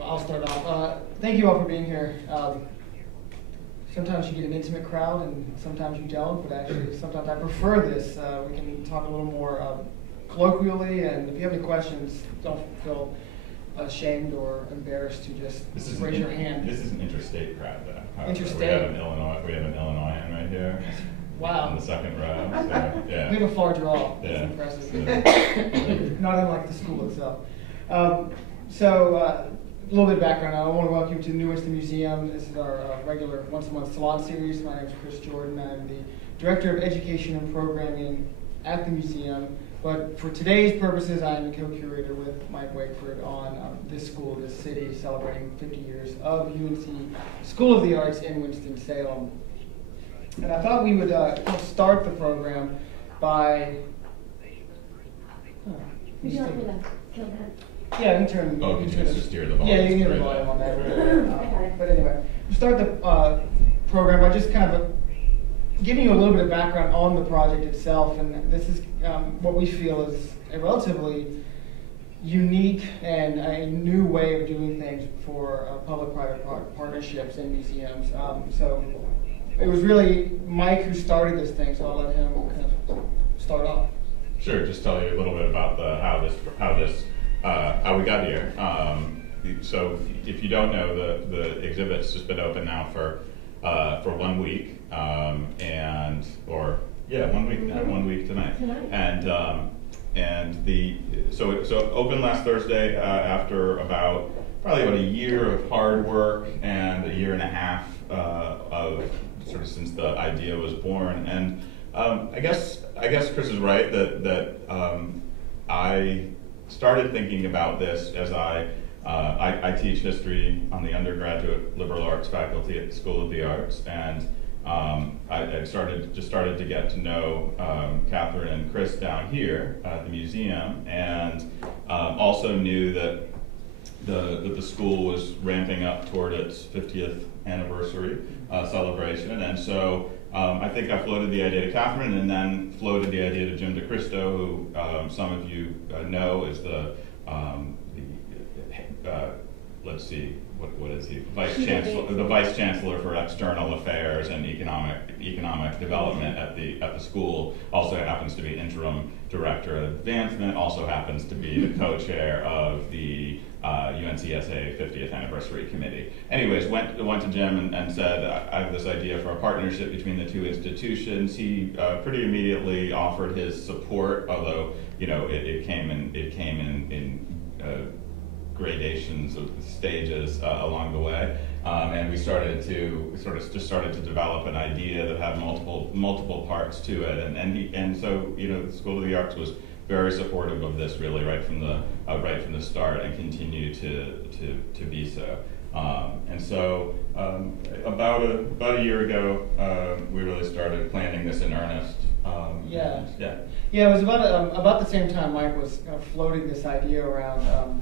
Well, I'll start off. Thank you all for being here. Sometimes you get an intimate crowd, and sometimes you don't. But actually, sometimes I prefer this. We can talk a little more colloquially, and if you have any questions, don't feel ashamed or embarrassed to just raise your hand. This is an interstate crowd, though. Interstate. We have an Illinoisan right here. Wow. In the second row. So, yeah. We have a far draw. Yeah. That's impressive. Not unlike the school itself. A little bit of background. I want to welcome you to the New Winston Museum. This is our regular once-a-month salon series. My name is Chris Jordan. I'm the Director of Education and Programming at the museum. But for today's purposes, I'm the co-curator with Mike Wakeford on this school, this city, celebrating 50 years of UNC School of the Arts in Winston-Salem. And I thought we would start the program by... Would you like me to kill that? Yeah, you can turn... Oh, you can just steer the volume. Yeah, you can get the volume on that. But anyway, we'll start the program by just kind of giving you a little bit of background on the project itself. And this is what we feel is a relatively unique and a new way of doing things for public-private partnerships in museums. So it was really Mike who started this thing, so I'll let him kind of start off. Sure, just tell you a little bit about how we got here. So if you don't know, the exhibit's just been open now for 1 week, 1 week now, 1 week tonight. So it opened last Thursday after probably about a year of hard work and a year and a half of sort of since the idea was born. And I guess Chris is right that I started thinking about this as I teach history on the undergraduate liberal arts faculty at the School of the Arts, and I started to get to know Catherine and Chris down here at the museum, and also knew that the school was ramping up toward its 50th anniversary celebration, and so I think I floated the idea to Catherine, and then floated the idea to Jim DeCristo, who some of you know is let's see, what is he? The Vice Chancellor for External Affairs and Economic Development at the school. Also happens to be Interim Director of Advancement. Also happens to be the co-chair of the UNCSA 50th Anniversary Committee. Anyways, went to Jim and said, I have this idea for a partnership between the two institutions. He pretty immediately offered his support, although it came in gradations of stages along the way, and we started to develop an idea that had multiple parts to it, and so the School of the Arts was very supportive of this, really right from the start, and continue to be so. And so about a year ago, we really started planning this in earnest. It was about the same time Mike was kind of floating this idea around.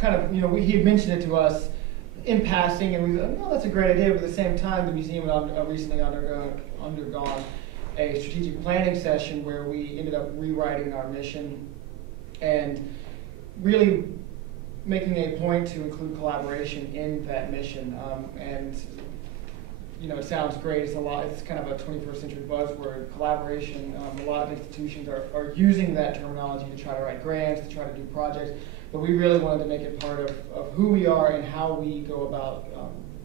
He had mentioned it to us in passing, and we thought, oh, that's a great idea. But at the same time, the museum had recently undergone a strategic planning session where we ended up rewriting our mission and really making a point to include collaboration in that mission. It sounds great. It's kind of a 21st century buzzword, collaboration. A lot of institutions are using that terminology to try to write grants, to try to do projects. But we really wanted to make it part of who we are and how we go about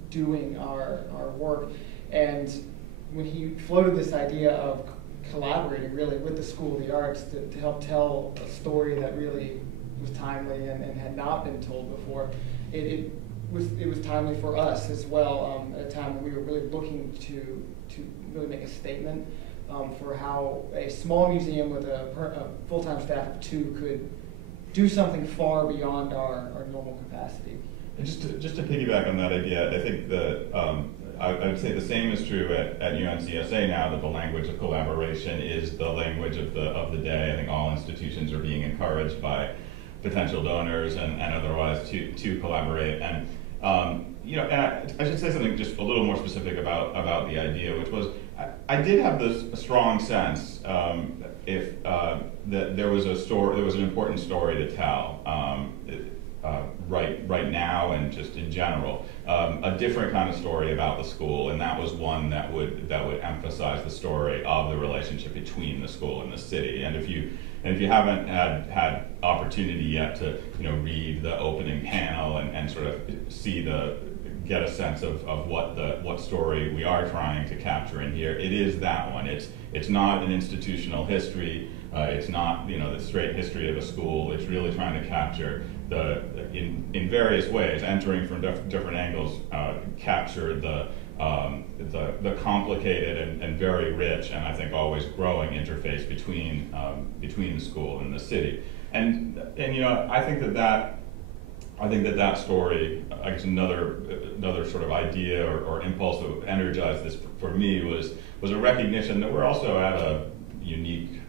doing our work. And when he floated this idea of collaborating really with the School of the Arts to help tell a story that really was timely and had not been told before, it was timely for us as well, at a time when we were really looking to really make a statement for how a small museum with a full-time staff of 2 could do something far beyond our normal capacity. And just to piggyback on that idea, I think that I would say the same is true at UNCSA now, that the language of collaboration is the language of the day. I think all institutions are being encouraged by potential donors and otherwise to collaborate. And and I should say something just a little more specific about the idea, which was I did have this strong sense that there was an important story to tell right now and just in general. A different kind of story about the school, and that was one that would emphasize the story of the relationship between the school and the city. And if you haven't had opportunity yet to read the opening panel and sort of get a sense of what story we are trying to capture in here, it is that one. It's not an institutional history. It's not the straight history of a school. It's really trying to capture in various ways, entering from different angles, capture the complicated and very rich, and I think always growing interface between the school and the city. And I think that story, I guess another sort of idea or impulse that energized this for me was a recognition that we're also at a unique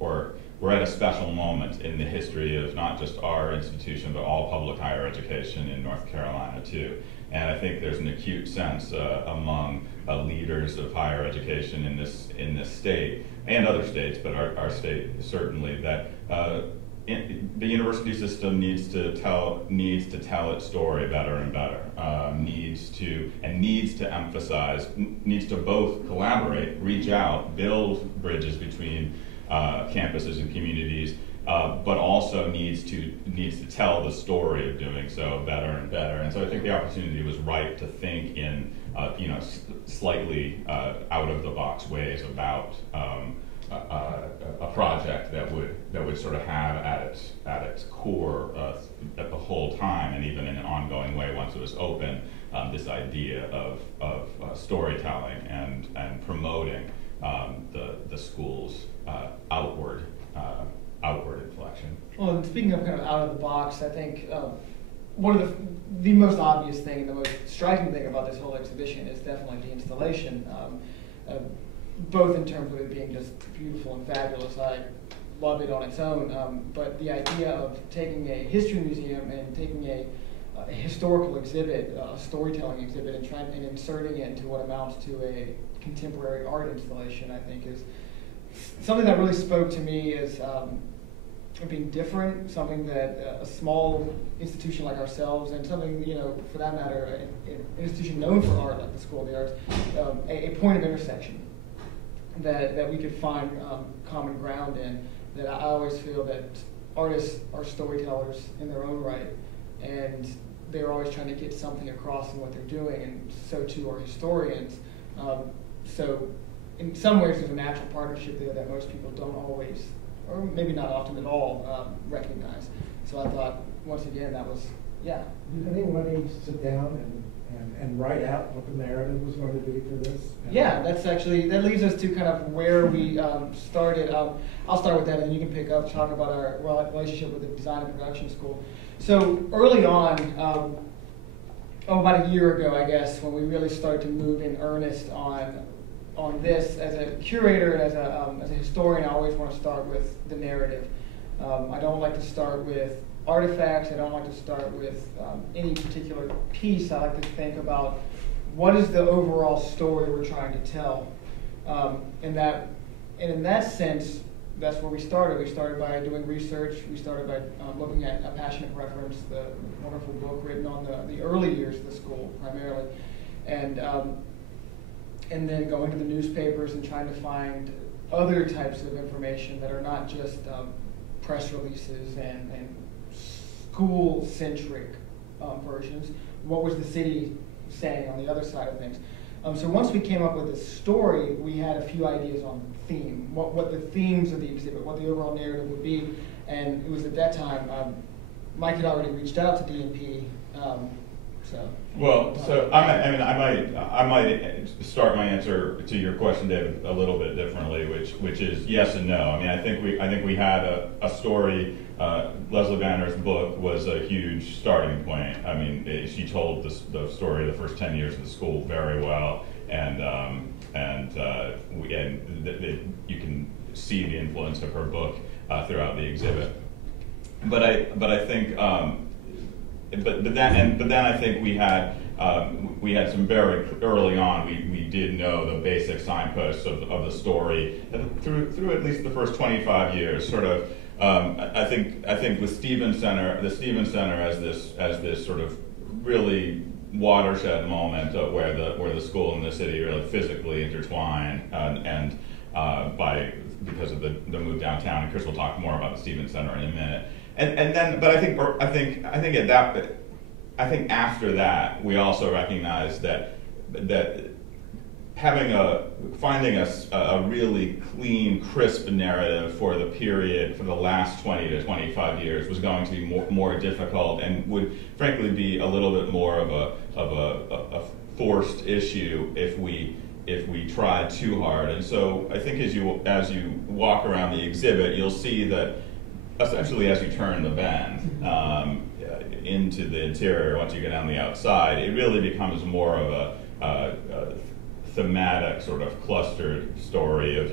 or we're at a special moment in the history of not just our institution, but all public higher education in North Carolina too. And I think there's an acute sense among leaders of higher education in this state and other states, but our state certainly, that the university system needs to tell its story better and better. Needs to emphasize, needs to both collaborate, reach out, build bridges between campuses and communities, but also needs to tell the story of doing so better and better. And so I think the opportunity was right to think in slightly out of the box ways about a project that would sort of have at its core at the whole time, and even in an ongoing way once it was open, this idea of storytelling and promoting the school's outward inflection. Well, and speaking of kind of out of the box, I think one of the most obvious thing, the most striking thing about this whole exhibition is definitely the installation. Both in terms of it being just beautiful and fabulous, I love it on its own, but the idea of taking a history museum and taking a historical exhibit, a storytelling exhibit, and inserting it into what amounts to a contemporary art installation, I think is something that really spoke to me as being different, something that a small institution like ourselves, and something, for that matter, an institution known for art like the School of the Arts, a point of intersection that we could find common ground in. That I always feel that artists are storytellers in their own right, and they're always trying to get something across in what they're doing, and so too are historians. So in some ways there's a natural partnership there that most people don't always, or maybe not often at all, recognize. So I thought, once again, that was, yeah. Did anybody sit down and write out what the narrative was going to be for this? Yeah, that leads us to kind of where we started. I'll start with that, and then you can pick up, talk about our relationship with the Design and Production School. So early on, about a year ago, I guess, when we really started to move in earnest on this, as a curator and as a historian, I always want to start with the narrative. I don't like to start with artifacts. I don't like to start with any particular piece. I like to think about what is the overall story we're trying to tell. And in that sense, that's where we started. We started by doing research. We started by looking at A Passionate Preference, the wonderful book written on the early years of the school primarily, and then going to the newspapers and trying to find other types of information that are not just press releases and school-centric versions. What was the city saying on the other side of things? So once we came up with this story, we had a few ideas on theme, what the themes of the exhibit, what the overall narrative would be, and it was at that time Mike had already reached out to DNP. I might start my answer to your question, David, a little bit differently, which is yes and no. I mean, I think we had a story. Leslie Banner's book was a huge starting point. I mean, she told the story of the first 10 years of the school very well, and you can see the influence of her book throughout the exhibit. But I think. But then I think we had some very early on. We did know the basic signposts of the story through at least the first 25 years. Sort of I think with Stevens Center, the Stevens Center as this sort of really watershed moment where the school and the city really physically intertwine, and because of the move downtown. And Chris will talk more about the Stevens Center in a minute. And then, but I think after that, we also recognize that finding a really clean, crisp narrative for the period, for the last 20 to 25 years, was going to be more difficult, and would frankly be a little bit more of a forced issue if we tried too hard. And so I think as you walk around the exhibit, you'll see that essentially as you turn the bend into the interior, once you get on the outside, it really becomes more of a thematic sort of clustered story of,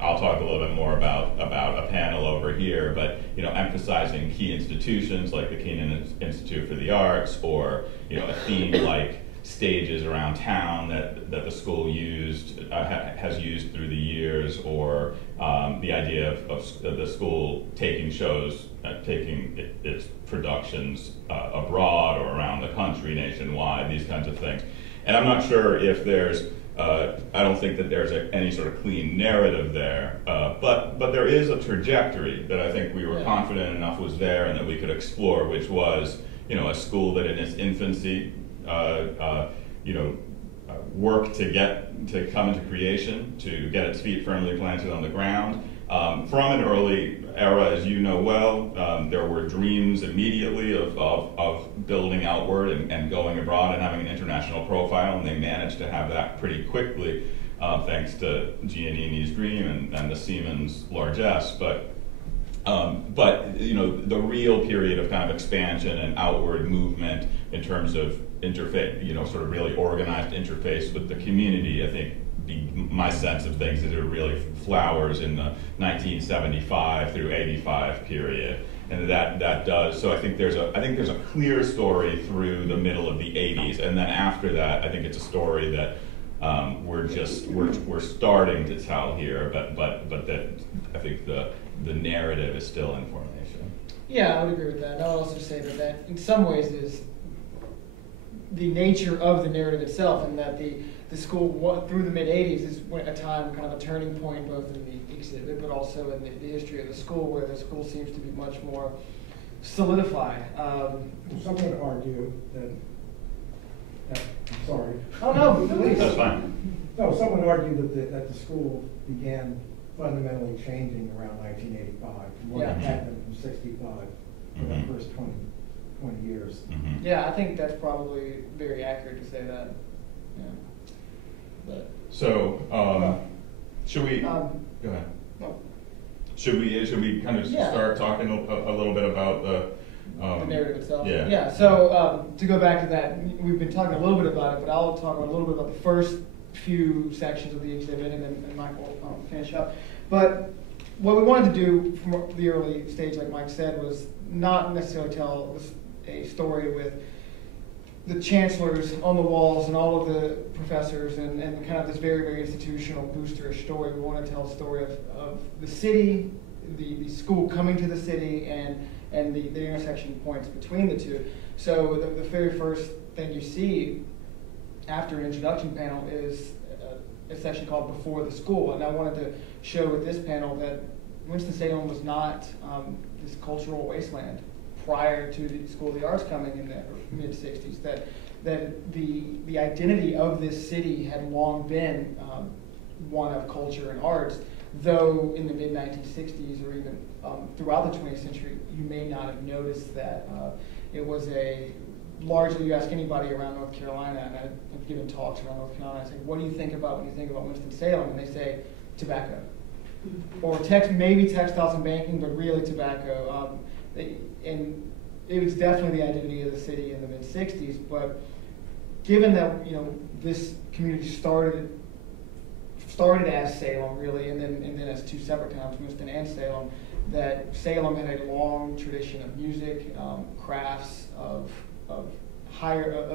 I'll talk a little bit more about a panel over here, but emphasizing key institutions like the Keenan Institute for the Arts, or a theme like stages around town that the school has used through the years, or the idea of the school taking shows, taking its productions abroad or around the country, nationwide, these kinds of things. And I'm not sure if there's, I don't think that there's any sort of clean narrative there, but there is a trajectory that I think we were confident enough was there and that we could explore, which was, a school that in its infancy, worked to come into creation, to get its feet firmly planted on the ground. From an early era, as you know well, there were dreams immediately of building outward and going abroad and having an international profile, and they managed to have that pretty quickly, thanks to Giannini's dream and the Siemens largesse. But the real period of kind of expansion and outward movement in terms of interface, sort of really organized interface with the community, I think my sense of things is it really flowers in the 1975 through 85 period, and that does. So I think there's a clear story through the middle of the 80s, and then after that, I think it's a story that we're starting to tell here, but that I think the narrative is still in formation. Yeah, I would agree with that. And I'll also say that in some ways is the nature of the narrative itself, and that the school through the mid-'80s is a time, kind of a turning point, both in the exhibit but also in the history of the school, where the school seems to be much more solidified. Some would argue that I'm sorry. Oh no, please. That's fine. No, some would argue that the school began fundamentally changing around 1985, from what had happened from 65 for the first 20 years. Mm-hmm. Yeah, I think that's probably very accurate to say that. Yeah. But, so, should we go ahead? No. Should we kind of start talking a little bit about the narrative itself? Yeah. Yeah. So to go back to that, we've been talking a little bit about it, but I'll talk a little bit about the first few sections of the exhibit, and then Mike will finish up. But what we wanted to do from the early stage, like Mike said, was not necessarily tell a story with the chancellors on the walls and all of the professors and kind of this very, very institutional boosterish story. We want to tell a story of the city, the school coming to the city, and the intersection points between the two. So the very first thing you see after an introduction panel is a section called Before the School. And I wanted to show with this panel that Winston-Salem was not this cultural wasteland prior to the School of the Arts coming in the mid-'60s, that the identity of this city had long been one of culture and arts, though in the mid-1960s or even throughout the 20th century, you may not have noticed that. It was largely, you ask anybody around North Carolina, and I've given talks around North Carolina, I say, what do you think about when you think about Winston-Salem? And they say, tobacco. Or maybe textiles and banking, but really tobacco. And it was definitely the identity of the city in the mid-'60s, but given that this community started as Salem really, and then as two separate towns, Winston and Salem, that Salem had a long tradition of music, crafts, of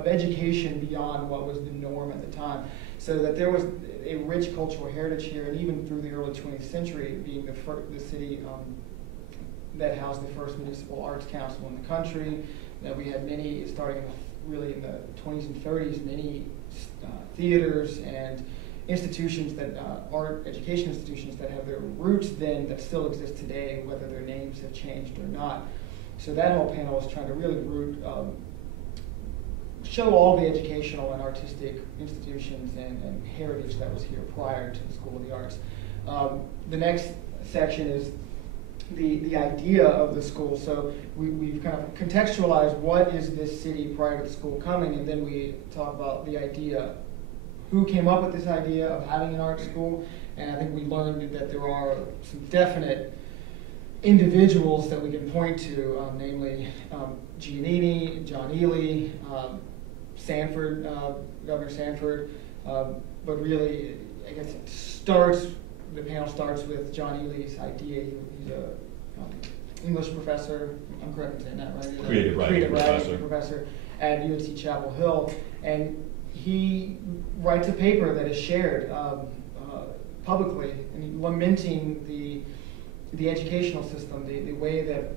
education beyond what was the norm at the time, so that there was a rich cultural heritage here, and even through the early 20th century, being the city that housed the first municipal arts council in the country. That we had many, starting really in the 20s and 30s, many theaters and institutions that, art education institutions that have their roots then that still exist today, whether their names have changed or not. So that whole panel was trying to really show all the educational and artistic institutions and heritage that was here prior to the School of the Arts. The next section is the idea of the school. So we've kind of contextualized what is this city prior to the school coming, and then we talk about the idea. Who came up with this idea of having an art school? And I think we learned that there are some definite individuals that we can point to, namely Giannini, John Ely, Sanford, Governor Sanford, but really, I guess the panel starts with John Ely's idea. He's a English professor, I'm correct in saying that, right? Creative writing professor at UNC Chapel Hill, and he writes a paper that is shared publicly, and lamenting the educational system, the way that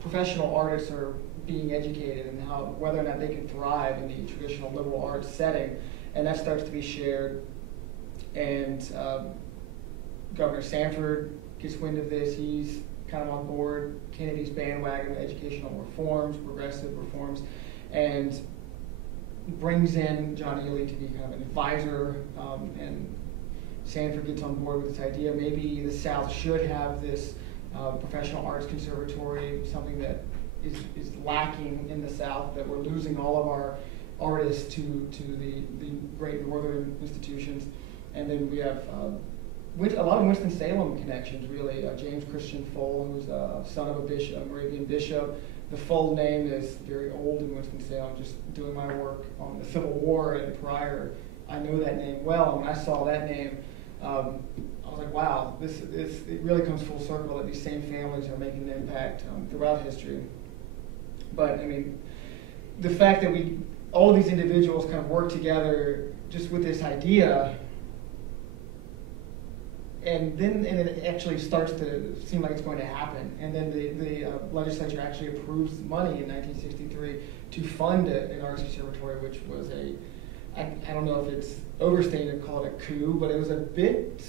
professional artists are being educated, and how whether or not they can thrive in the traditional liberal arts setting, and that starts to be shared. And Governor Sanford gets wind of this. He's kind of on board Kennedy's bandwagon of educational reforms, progressive reforms, and brings in John Ely to be kind of an advisor, and Sanford gets on board with this idea. Maybe the South should have this professional arts conservatory, something that is lacking in the South, that we're losing all of our artists to the great northern institutions. And then we have a lot of Winston-Salem connections, really. James Christian Fole, who's a son of a bishop, a Moravian bishop. The Fole name is very old in Winston-Salem. Just doing my work on the Civil War and prior, I know that name well. And when I saw that name, I was like, wow, it really comes full circle that these same families are making an impact throughout history. But I mean, the fact that all of these individuals kind of work together just with this idea, and it actually starts to seem like it's going to happen. And then the legislature actually approves money in 1963 to fund an arts conservatory, which was I don't know if it's overstated to call it a coup, but it was a bit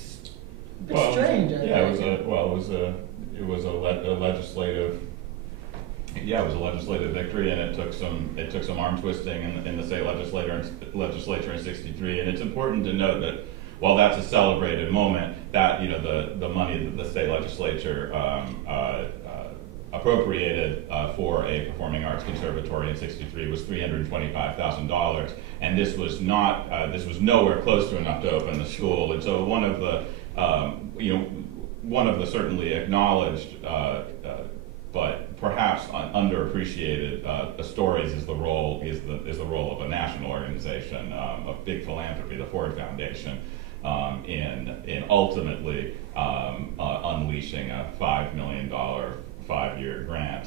strange. It was a legislative. Yeah, it was a legislative victory, and it took some arm twisting in the state legislature in '63. And it's important to note that while that's a celebrated moment, that the money that the state legislature appropriated for a performing arts conservatory in '63 was $325,000, and this was nowhere close to enough to open the school. And so one of the certainly acknowledged but perhaps underappreciated stories is the role of a national organization of big philanthropy, the Ford Foundation, in ultimately unleashing a $5 million 5-year grant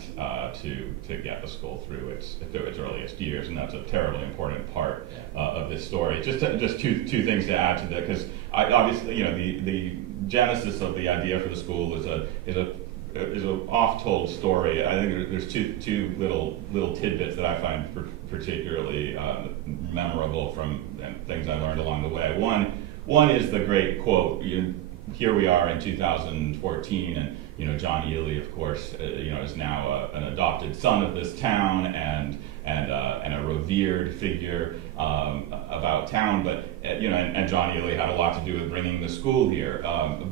to get the school through its earliest years, and that's a terribly important part of this story. Just two things to add to that, because obviously the genesis of the idea for the school is an oft-told story. I think there's two little tidbits that I find particularly memorable from things I learned along the way. One is the great quote. Here we are in 2014, and John Ely, of course, is now an adopted son of this town and a revered figure about town. But and John Ely had a lot to do with bringing the school here.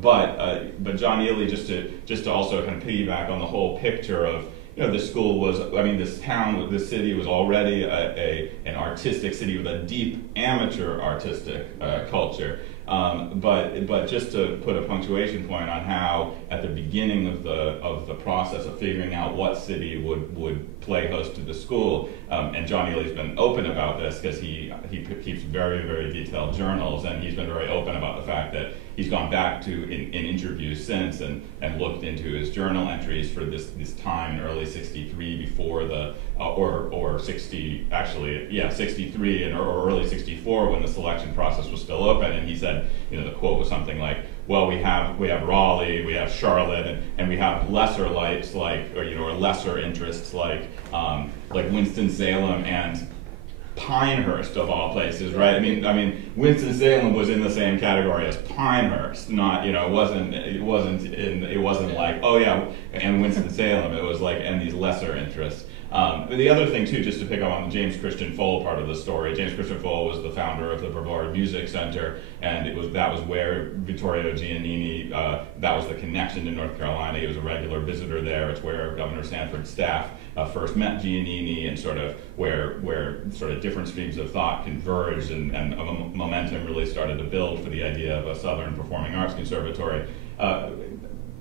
But John Ely, just to also kind of piggyback on the whole picture of this school was, this city was already an artistic city with a deep amateur artistic culture. But just to put a punctuation point on how at the beginning of the process of figuring out what city would play host to the school, and John Ely's been open about this because he keeps very, very detailed journals, and he's been very open about the fact that he's gone back to in interviews since and looked into his journal entries for this time in early '63 before the or 63 or early '64 when the selection process was still open, and he said the quote was something like, well, we have Raleigh, we have Charlotte, and we have lesser lights or lesser interests like Winston-Salem and Pinehurst of all places, right? I mean, Winston-Salem was in the same category as Pinehurst, not, it wasn't like, oh yeah, and Winston-Salem. It was like, and these lesser interests. But the other thing too, just to pick up on the James Christian Fole part of the story, James Christian Fole was the founder of the Brevard Music Center, and that was where Vittorio Giannini, that was the connection to North Carolina. He was a regular visitor there. It's where Governor Sanford's staff first met Giannini, and sort of where sort of different streams of thought converged, and a momentum really started to build for the idea of a Southern Performing Arts Conservatory.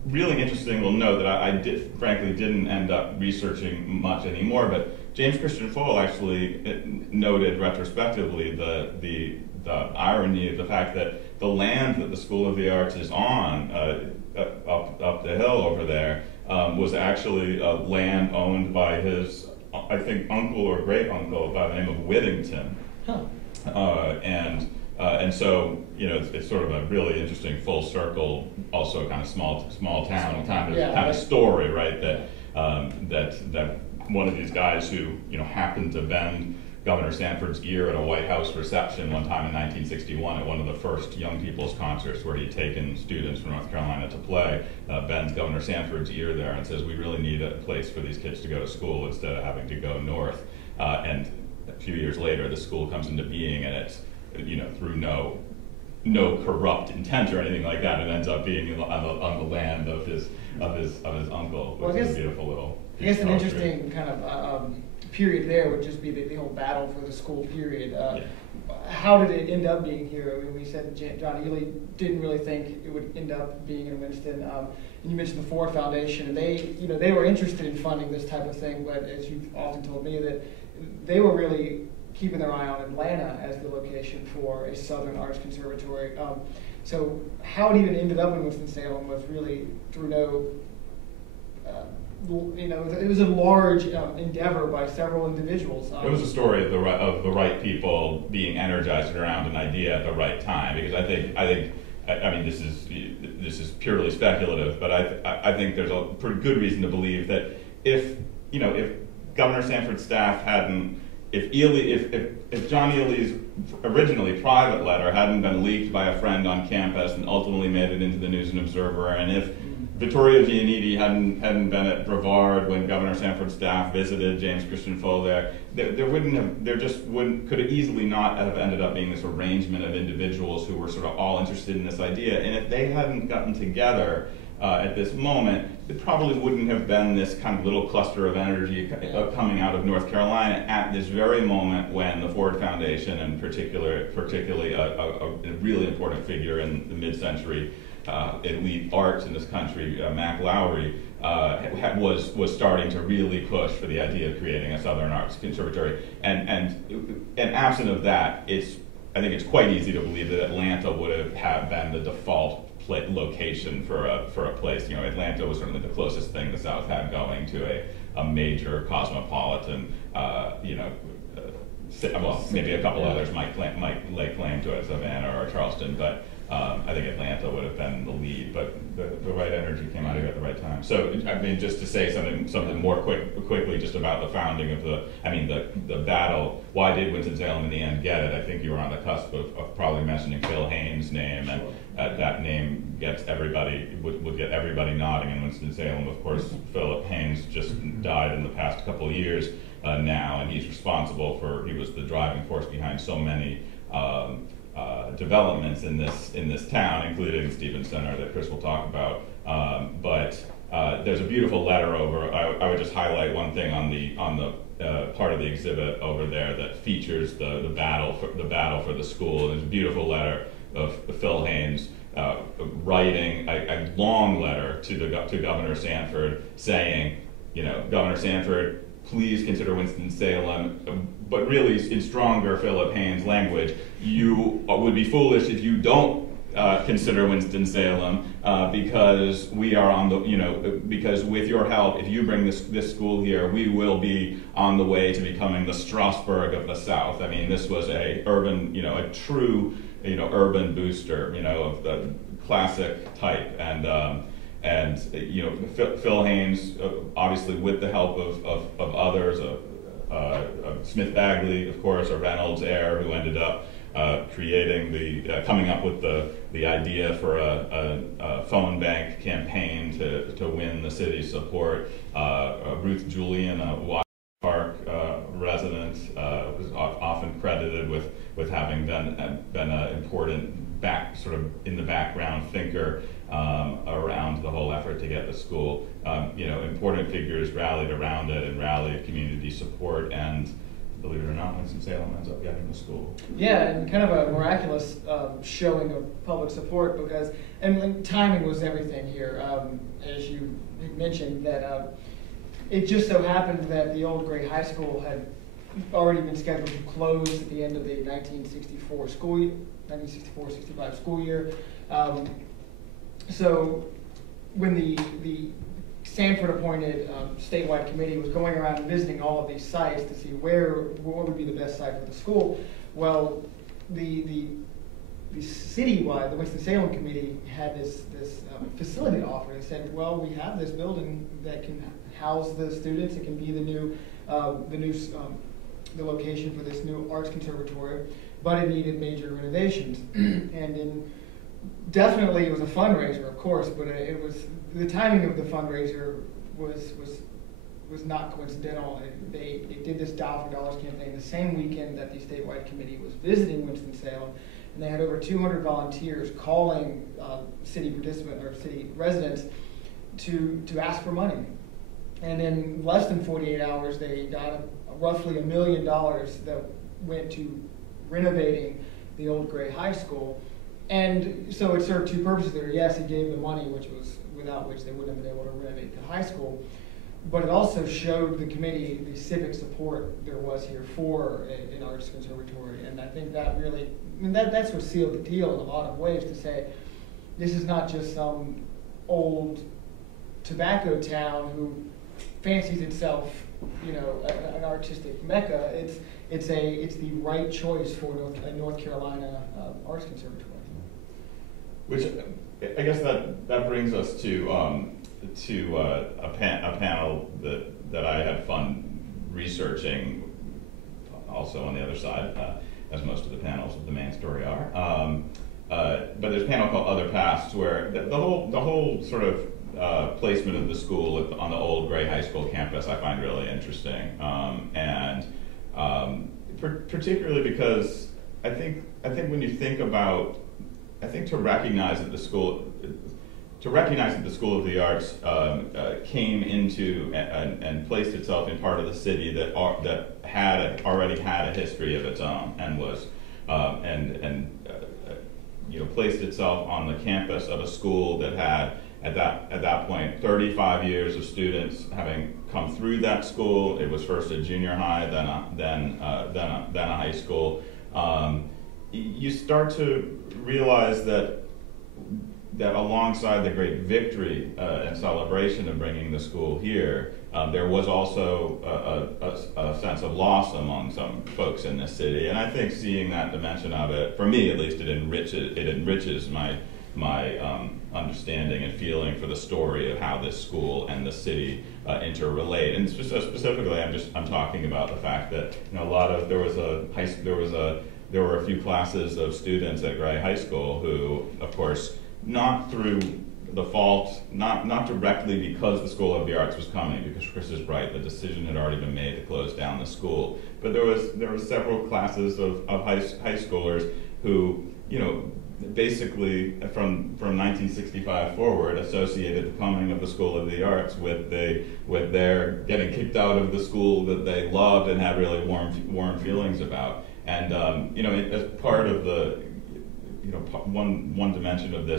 Really interesting little note that I frankly didn't end up researching much anymore, but James Christian Fole actually noted retrospectively the irony of the fact that the land that the School of the Arts is on up the hill over there was actually land owned by his, I think, uncle or great uncle by the name of Whittington. Huh. And so, it's sort of a really interesting full circle, also kind of small town kind of story, right? That one of these guys who happened to bend Governor Sanford's ear at a White House reception one time in 1961 at one of the first Young People's concerts where he'd taken students from North Carolina to play, bends Governor Sanford's ear there and says, we really need a place for these kids to go to school instead of having to go north. And a few years later, the school comes into being, and it's through no corrupt intent or anything like that, it ends up being on the land of his uncle, which is a beautiful little. I guess an interesting kind of period there would just be the whole battle for the school period. How did it end up being here? I mean, we said John Ely didn't really think it would end up being in Winston. And you mentioned the Ford Foundation, and they were interested in funding this type of thing, but as you've often told me, that they were really keeping their eye on Atlanta as the location for a Southern Arts Conservatory. So how it even ended up in Winston-Salem was really through it was a large endeavor by several individuals. It was a story of the right people being energized around an idea at the right time, because I mean, this is purely speculative, but I think there's a pretty good reason to believe that if Governor Sanford's staff hadn't, if John Ely's originally private letter hadn't been leaked by a friend on campus and ultimately made it into the News and Observer, and if Vittorio Giannini hadn't been at Brevard when Governor Sanford's staff visited James Christian Fole could have easily not have ended up being this arrangement of individuals who were sort of all interested in this idea. And if they hadn't gotten together at this moment, it probably wouldn't have been this kind of little cluster of energy coming out of North Carolina at this very moment when the Ford Foundation, and particularly a really important figure in the mid-century elite arts in this country, Mac Lowry, was starting to really push for the idea of creating a Southern Arts Conservatory. And absent of that, I think it's quite easy to believe that Atlanta would have been the default location for a place. Atlanta was certainly the closest thing the South had going to a major cosmopolitan, maybe a couple others might lay claim to it, Savannah or Charleston, but I think Atlanta would have been the lead, but the right energy came out of here at the right time. So, I mean, just to say something more quickly just about the founding of the battle. Why did Winston-Salem in the end get it? I think you were on the cusp of probably mentioning Phil Haynes' name, and that name gets would get everybody nodding in Winston-Salem. Of course, Philip Haynes just died in the past couple of years now, and he was the driving force behind so many developments in this town, including Stevens Center that Chris will talk about. But there's a beautiful letter over. I would just highlight one thing on the part of the exhibit over there that features the battle for the school. There's a beautiful letter of Phil Haynes writing a long letter to Governor Sanford saying, Governor Sanford, please consider Winston-Salem, but really in stronger Philip Haynes language, you would be foolish if you don't consider Winston-Salem because we are on because with your help, if you bring this school here, we will be on the way to becoming the Strasbourg of the South. I mean, this was a true urban booster, of the classic type, and you know, Phil Haynes, obviously with the help of others, Smith Bagley, of course, or Reynolds Air, who ended up creating coming up with the idea for a phone bank campaign to win the city's support. Ruth Julian, a Water Park resident, was often credited with having been an important sort of in the background thinker around the whole effort to get the school. You know, important figures rallied around it and rallied community support, and believe it or not, Winston-Salem ends up getting the school. Yeah, and kind of a miraculous showing of public support, because, and like, timing was everything here. As you mentioned, that it just so happened that the old Gray High School had already been scheduled to close at the end of the 1964-65 school year. So when the Sanford appointed statewide committee was going around and visiting all of these sites to see what would be the best site for the school, well, the citywide, the Winston-Salem committee had this facility to offer. They said, well, we have this building that can house the students. It can be the location for this new arts conservatory, but it needed major renovations. And definitely it was a fundraiser, of course, but it was the timing of the fundraiser was not coincidental. They did this Dial for Dollars campaign the same weekend that the statewide committee was visiting Winston-Salem, and they had over 200 volunteers calling city participants or city residents to ask for money. And in less than 48 hours, they got roughly $1 million that went to renovating the old Gray High School. And so it served two purposes there. Yes, it gave the money, without which they wouldn't have been able to renovate the high school, but it also showed the committee the civic support there was here for an arts conservatory. And I think that really, that's what sealed the deal in a lot of ways, to say this is not just some old tobacco town who fancies itself, you know, an artistic mecca. It's the right choice for a North Carolina arts conservatory. Which I guess that brings us to a panel that I had fun researching, also on the other side, as most of the panels of the main story are. But there's a panel called Other Pasts, where the whole sort of placement of the school on the old Gray High School campus I find really interesting, and particularly because I think when you think about, I think to recognize that the School of the Arts came into and placed itself in part of the city that already had a history of its own, and was you know, placed itself on the campus of a school that had at that point 35 years of students having come through that school. It was first a junior high, then a high school. You start to realize that alongside the great victory and celebration of bringing the school here, there was also a sense of loss among some folks in this city. And I think seeing that dimension of it, for me at least, it enriches my understanding and feeling for the story of how this school and the city interrelate. And specifically, I'm talking about the fact that, you know, there were a few classes of students at Gray High School who, of course, not through the fault, not directly because the School of the Arts was coming, because Chris is right, the decision had already been made to close down the school. But there were several classes of high schoolers who, you know, basically from 1965 forward associated the coming of the School of the Arts with their getting kicked out of the school that they loved and had really warm feelings about. And you know, as part of the, you know, one dimension of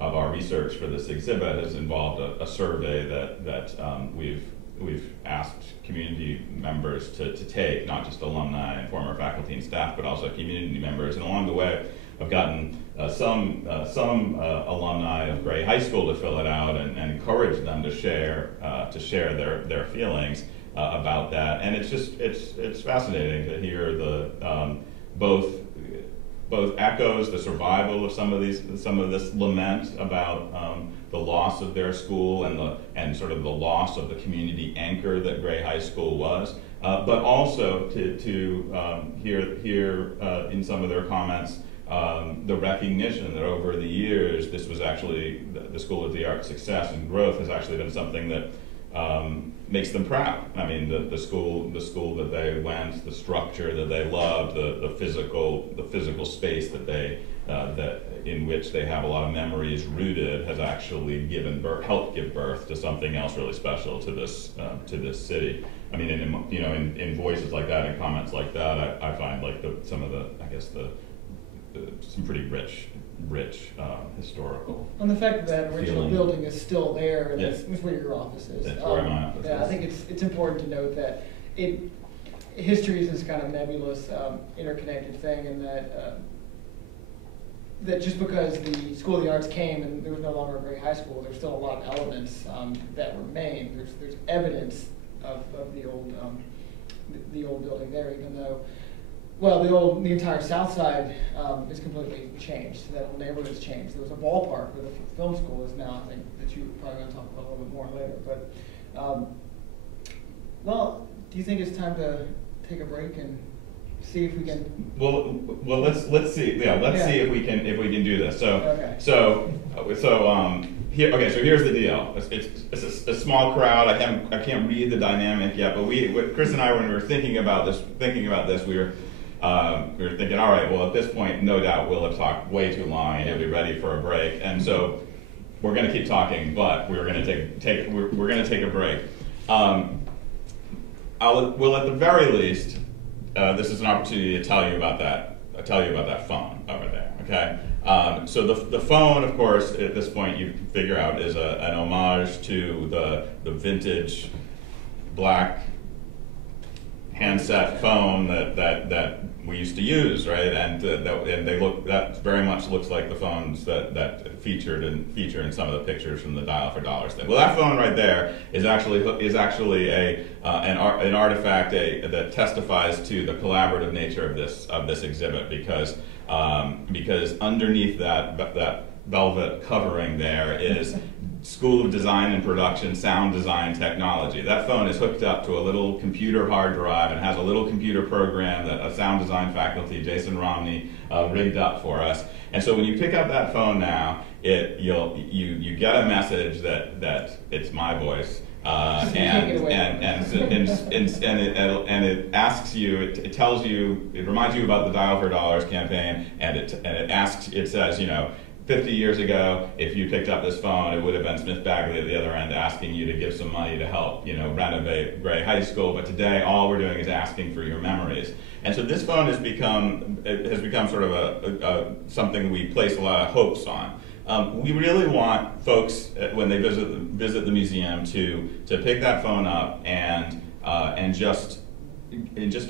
our research for this exhibit has involved a survey that we've asked community members to take, not just alumni and former faculty and staff, but also community members. And along the way, I've gotten some alumni of Gray High School to fill it out and encourage them to share their feelings about that. And it's fascinating to hear both both echoes the survival of some of this lament about the loss of their school and sort of the loss of the community anchor that Gray High School was, but also to hear in some of their comments the recognition that over the years this was actually the School of the Arts' success and growth has actually been something that makes them proud. I mean, the school that they went, the structure that they loved, the physical space that in which they have a lot of memories rooted, has actually helped give birth to something else really special to this city. I mean, in voices like that and comments like that, I find like some pretty rich historical. On the fact that that original feeling. building is still there, and Yes. that's where your office is. That's where my office Yeah, I is. think it's important to note that history is this kind of nebulous, interconnected thing, and that just because the School of the Arts came and there was no longer a Gray High School, there's still a lot of elements that remain. There's evidence of the old building there, even though. Well, the entire south side is completely changed. So that whole neighborhood's changed. There was a ballpark where the film school is now. I think that you're probably going to talk about a little bit more later. But, well, do you think it's time to take a break and see if we can? Well, let's see. Yeah, let's see if we can do this. So, Okay. so here. Okay, so here's the deal. It's a small crowd. I can't read the dynamic yet. But Chris and I, when we were thinking about this, we were thinking, all right, well, at this point, no doubt we'll have talked way too long and you'll be ready for a break. And so we're going to keep talking, but we're going to take a break. Well, at the very least, this is an opportunity to tell you about that phone over there. Okay. So the phone, of course, at this point you can figure out is an homage to the vintage black handset phone that we used to use, right? And that very much looks like the phones that feature in some of the pictures from the Dial for Dollars thing. Well, that phone right there is actually an artifact that testifies to the collaborative nature of this exhibit because underneath that velvet covering there is School of Design and Production sound design technology. That phone is hooked up to a little computer hard drive and has a little computer program that a sound design faculty, Jason Romney, rigged up for us. And so when you pick up that phone now, you get a message that it's my voice. And it asks you, it tells you, it reminds you about the Dial for Dollars campaign, and it says, 50 years ago, if you picked up this phone, it would have been Smith Bagley at the other end asking you to give some money to help, renovate Gray High School. But today, all we're doing is asking for your memories. And so this phone has become sort of something we place a lot of hopes on. We really want folks when they visit the museum to pick that phone up and just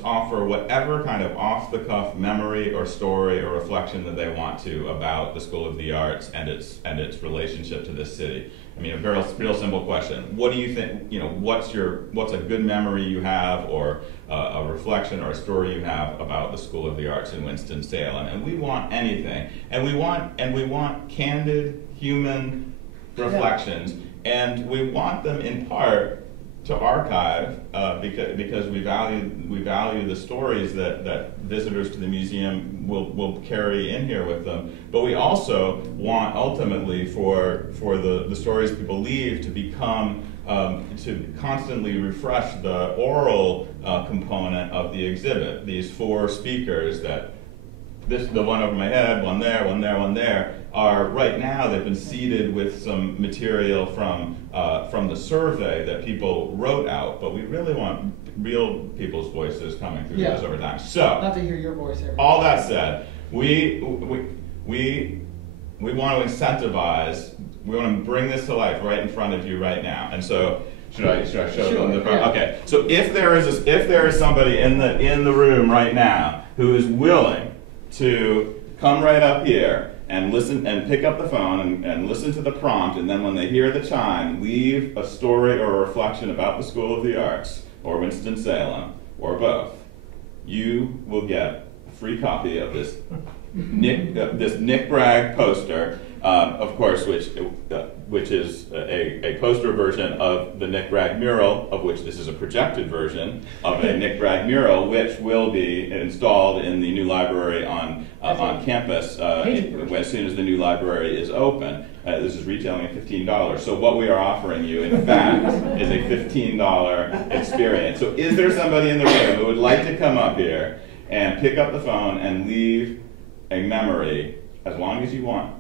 offer whatever kind of off-the-cuff memory or story or reflection that they want to about the School of the Arts and its relationship to this city. I mean, a real simple question. What do you think? What's a good memory you have, or a reflection or a story you have about the School of the Arts in Winston-Salem? And we want anything, and we want candid human reflections, and we want them in part to archive because we value the stories that visitors to the museum will carry in here with them. But we also want ultimately for the stories people leave to become to constantly refresh the oral component of the exhibit. These 4 speakers the one over my head, one there, one there, one there, are right now, they've been seeded with some material from the survey that people wrote out, but we really want real people's voices coming through this over time. So, not to hear your voice every all time. that said, we want to incentivize, we want to bring this to life right in front of you right now. And so, should I show them the front? Yeah. Okay. So if there is somebody in the room right now who is willing to come right up here and listen and pick up the phone and listen to the prompt, and then when they hear the chime, leave a story or a reflection about the School of the Arts or Winston-Salem or both, you will get a free copy of this this Nick Bragg poster, of course, which is a poster version of the Nick Bragg mural, of which this is a projected version of a Nick Bragg mural, which will be installed in the new library on campus as soon as the new library is open. This is retailing at $15. So what we are offering you, in fact, is a $15 experience. So is there somebody in the room who would like to come up here and pick up the phone and leave a memory as long as you want,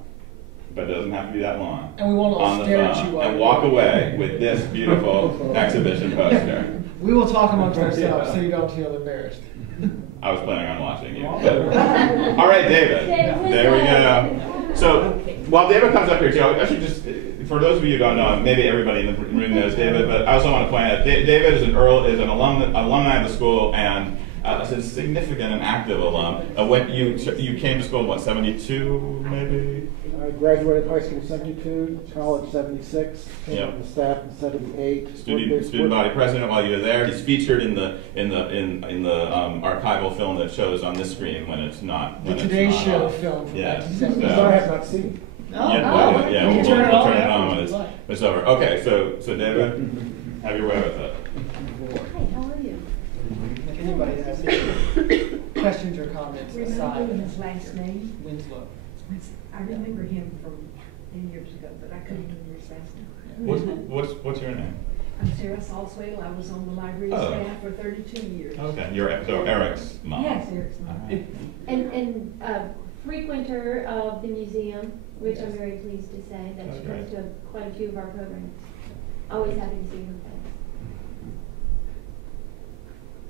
but it doesn't have to be that long, And we won't all on the stare at you phone, while and you walk do it. away with this beautiful exhibition poster? We will talk amongst ourselves so you don't feel embarrassed. I was planning on watching you. But. All right, David. David, There we go. So while David comes up here, too, I should just, for those of you who don't know, maybe everybody in the room knows David, but I also want to point out, David is an alumni of the school, and a significant and active alum. When you came to school in what, 72 maybe? I graduated high school in 72, college 76, came Yep. on the staff in 78. Student body president while you were there. He's featured in the archival film that shows on this screen when it's not. The When Today it's not Show on. film from Yes. 1970. That I have not seen. Yeah, we we'll can turn it on turn it on afterwards. when it's over. Okay, so David, have your way with it. Hi, how are you? If anybody has any questions or comments aside, Remember his last name? Winslow. I remember him from 10 years ago, but I couldn't remember his last name. What's your name? I'm Sarah Salzwedel. I was on the library Oh. staff for 32 years. Okay, so Eric's mom. Yes, Eric's mom. All right. And frequenter of the museum, which I'm very pleased to say that she That's comes to quite a few of our programs. Always happy to see her face.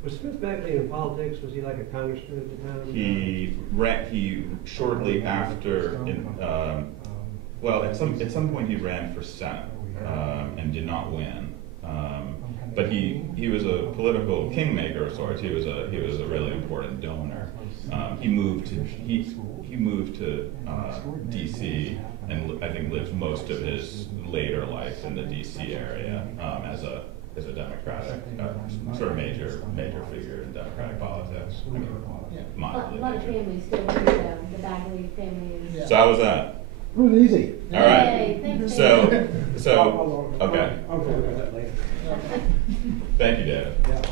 Was Smith Beckley in politics? Was he like a congressman at the time? He shortly after, well, at some point he ran for Senate and did not win. But he was a political kingmaker of sorts. He was a really important donor. He moved to D.C. and I think lived most of his later life in the D.C. area as a Democratic sort of major figure in Democratic politics. I mean, A moderately lot of major. families still do the Bagley family is. Yeah. So how was that? It was easy. All right. Yay, thanks, So David. okay. I'll go over that later. Thank you, David. Yeah.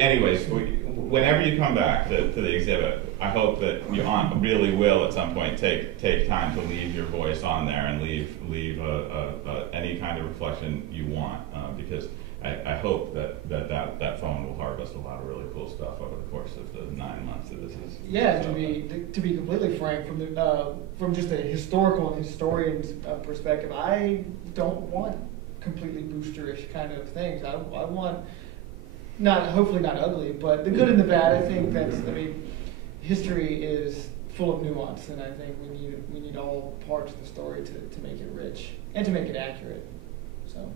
Anyways, whenever you come back to the exhibit, I hope that you really will at some point take time to leave your voice on there and leave any kind of reflection you want, because I hope that phone will harvest a lot of really cool stuff over the course of the 9 months that this is. Yeah, to be completely frank, from just a historical and historian's perspective, I don't want completely boosterish kind of things. I want hopefully not ugly, but the good and the bad. I think history is full of nuance, and I think we need all parts of the story to make it rich and to make it accurate. So.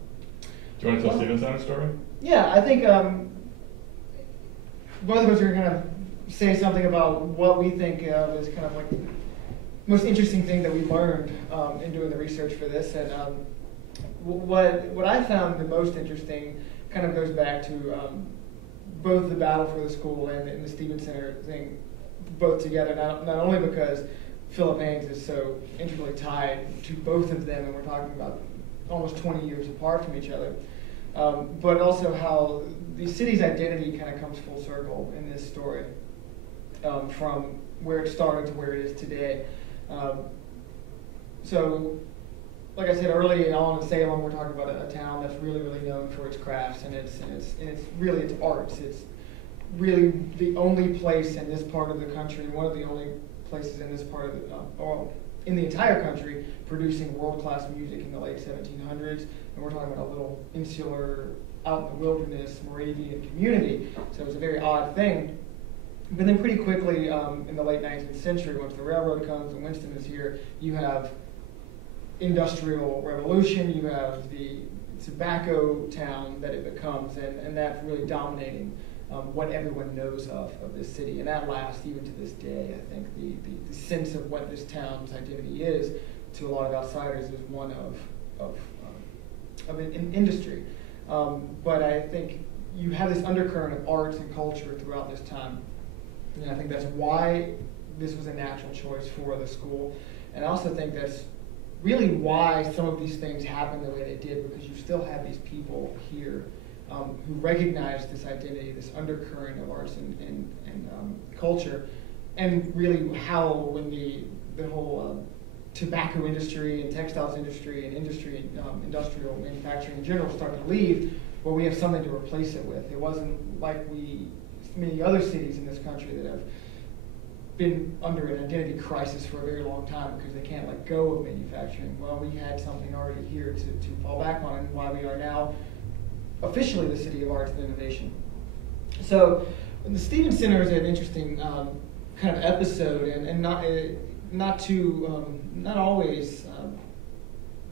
Do you want to tell Steven's side of the story? Yeah, I think both of us are going to kind of say something about what we think of as kind of like the most interesting thing that we learned in doing the research for this. And what I found the most interesting kind of goes back to both the battle for the school and the Stevens Center thing, both together, not only because Philip Haynes is so intricately tied to both of them, and we're talking about almost 20 years apart from each other, but also how the city's identity kind of comes full circle in this story, from where it started to where it is today. So, like I said early on in Salem, we're talking about a town that's really, really known for its crafts and its arts. It's really the only place in this part of the country, one of the only places in this part of in the entire country, producing world-class music in the late 1700s. And we're talking about a little insular, out in the wilderness, Moravian community. So it's a very odd thing. But then pretty quickly, in the late 19th century, once the railroad comes and Winston is here, you have industrial revolution, you have the tobacco town that it becomes, and that's really dominating what everyone knows of this city. And that lasts even to this day. I think the sense of what this town's identity is to a lot of outsiders is one of an industry. But I think you have this undercurrent of arts and culture throughout this time. And I think that's why this was a natural choice for the school. And I also think that's really why some of these things happened the way they did, because you still have these people here who recognize this identity, this undercurrent of arts and culture, and really how when the whole tobacco industry and textiles industry and industrial manufacturing in general started to leave, well, we have something to replace it with. It wasn't like many other cities in this country that have been under an identity crisis for a very long time because they can't let go of manufacturing. Well, we had something already here to fall back on, and why we are now officially the City of Arts and Innovation. So the Stevens Center is an interesting kind of episode, and not always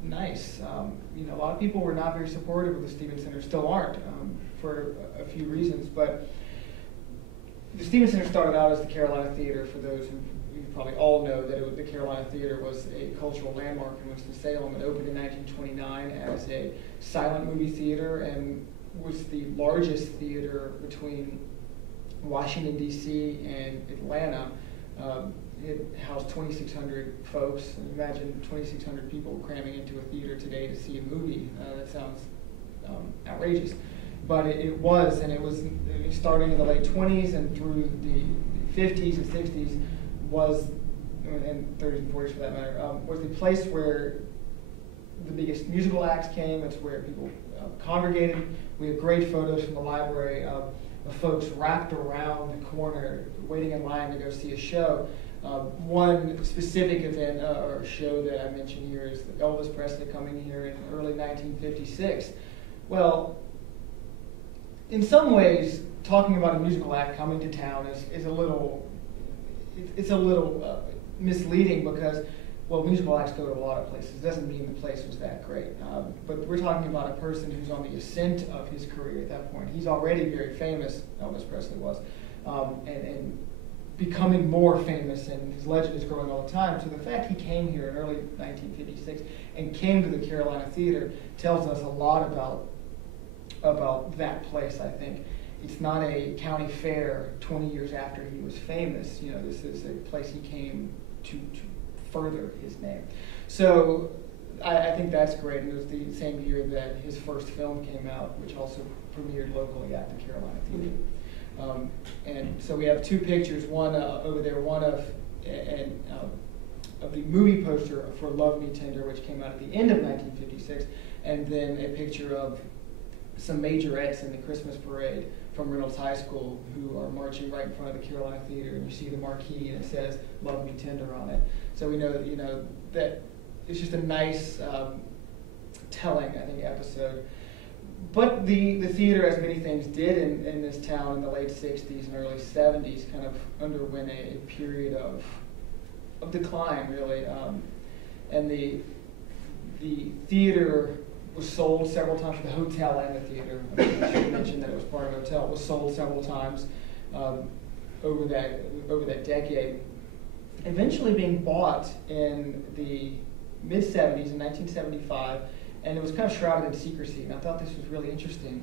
nice. A lot of people were not very supportive of the Stevens Center, still aren't, for a few reasons. But the Stevens Center started out as the Carolina Theater. For those who you probably all know that the Carolina Theater was a cultural landmark in Winston-Salem. It opened in 1929 as a silent movie theater and was the largest theater between Washington, D.C. and Atlanta. It housed 2,600 folks. Imagine 2,600 people cramming into a theater today to see a movie. That sounds outrageous. But it was starting in the late 20s and through the 50s and 60s and 30s and 40s for that matter, was the place where the biggest musical acts came. It's where people congregated. We have great photos from the library of folks wrapped around the corner waiting in line to go see a show. One specific event or show that I mentioned here is Elvis Presley coming here in early 1956. Well, in some ways, talking about a musical act coming to town is a little misleading because, well, musical acts go to a lot of places. It doesn't mean the place was that great. But we're talking about a person who's on the ascent of his career at that point. He's already very famous, Elvis Presley was, and becoming more famous, and his legend is growing all the time. So the fact he came here in early 1956 and came to the Carolina Theater tells us a lot about that place, I think. It's not a county fair 20 years after he was famous. This is a place he came to further his name. So I think that's great. And it was the same year that his first film came out, which also premiered locally at the Carolina Theater. And so we have two pictures, one over there, one of the movie poster for Love Me Tender, which came out at the end of 1956, and then a picture of some majorettes in the Christmas parade from Reynolds High School who are marching right in front of the Carolina Theater, and you see the marquee and it says "Love Me Tender" on it. So we know that that it's just a nice telling, I think, episode. But the theater, as many things did in this town in the late 60s and early 70s, kind of underwent a period of decline, really. And the theater was sold several times, the hotel and the theater. I should mention that it was part of a hotel. It was sold several times over that decade. Eventually being bought in the mid-70s, in 1975, and it was kind of shrouded in secrecy. And I thought this was really interesting.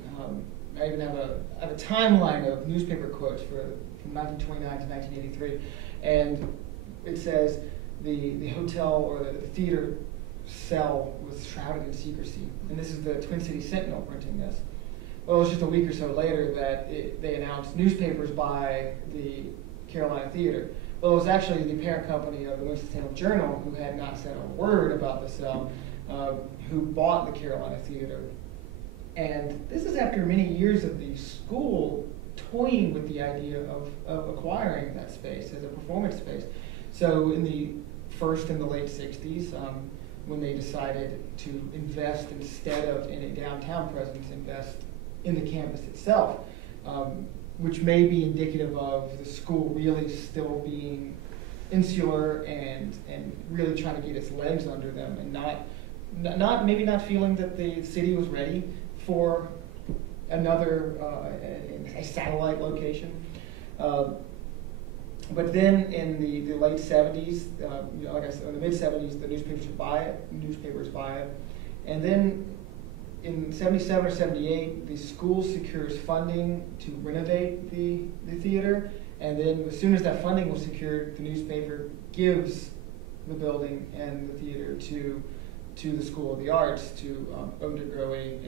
I even have a timeline of newspaper quotes from 1929 to 1983, and it says the hotel or the theater cell was shrouded in secrecy. And this is the Twin Cities Sentinel printing this. Well, it was just a week or so later that they announced newspapers by the Carolina Theater. Well, it was actually the parent company of the Winston-Salem Journal, who had not said a word about the cell, who bought the Carolina Theater. And this is after many years of the school toying with the idea of acquiring that space as a performance space. So in the late 60s, when they decided to invest, instead of in a downtown presence, invest in the campus itself, which may be indicative of the school really still being insular and really trying to get its legs under them, and maybe not feeling that the city was ready for another a satellite location. But then in the late 70s, like I said, in the mid 70s, the newspapers buy it, and then in 77 or 78, the school secures funding to renovate the theater, And then as soon as that funding was secured, the newspaper gives the building and the theater to the School of the Arts to undergo a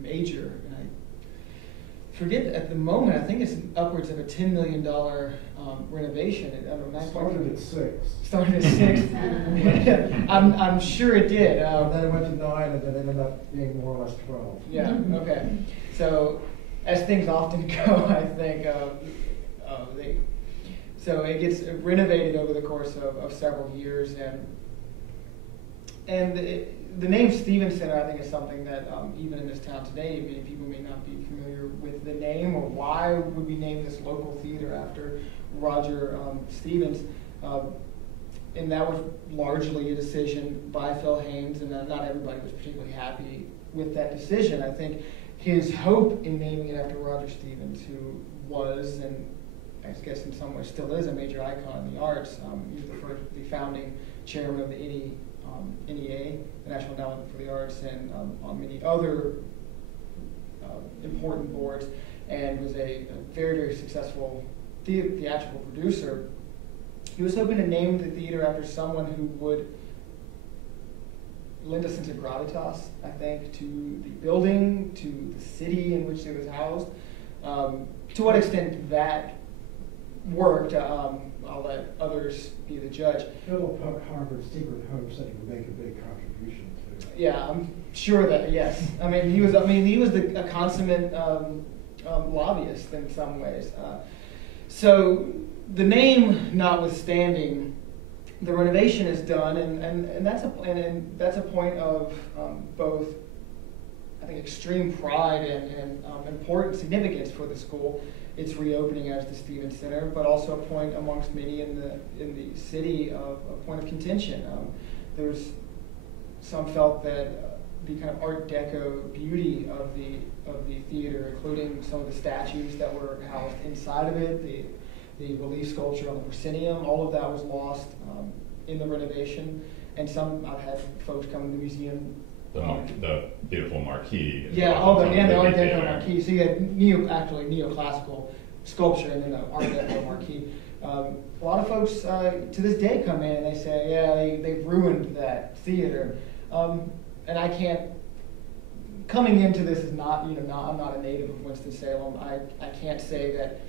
major, and I forget at the moment, I think it's upwards of a $10 million renovation. Started at 6. Started at 6. I'm sure it did. Then it went to 9, and then ended up being more or less 12. Yeah, okay. So, as things often go, I think, so it gets renovated over the course of several years, and the name Stevens Center, I think, is something that even in this town today, many people may not be familiar with the name, or why would we name this local theater after Roger Stevens. And that was largely a decision by Phil Haynes, and not everybody was particularly happy with that decision. I think his hope in naming it after Roger Stevens, who was, and I guess in some ways still is, a major icon in the arts. He was the founding chairman of the NEA, the National Endowment for the Arts, and on many other important boards, and was a very, very successful theatrical producer. He was hoping to name the theater after someone who would lend a sense of gravitas, I think, to the building, to the city in which it was housed. To what extent that worked, I'll let others be the judge. Philip harbored secret hopes that he would make a big contribution to. Yeah, I'm sure that, yes. He was a consummate lobbyist in some ways. So the name notwithstanding, the renovation is done, and that's a point of both, I think, extreme pride and important significance for the school. Its reopening as the Stevens Center, but also a point amongst many in the city of a point of contention. There's some felt that the kind of Art Deco beauty of the theater, including some of the statues that were housed inside of it, the relief sculpture on the proscenium, all of that was lost in the renovation. And I've had folks come to the museum. The beautiful marquee. Yeah, the Art Deco marquee. So you had neoclassical sculpture and then the Art Deco marquee. A lot of folks to this day come in and they say, yeah, they've ruined that theater. And I can't, coming into this is not, I'm not a native of Winston-Salem. I can't say that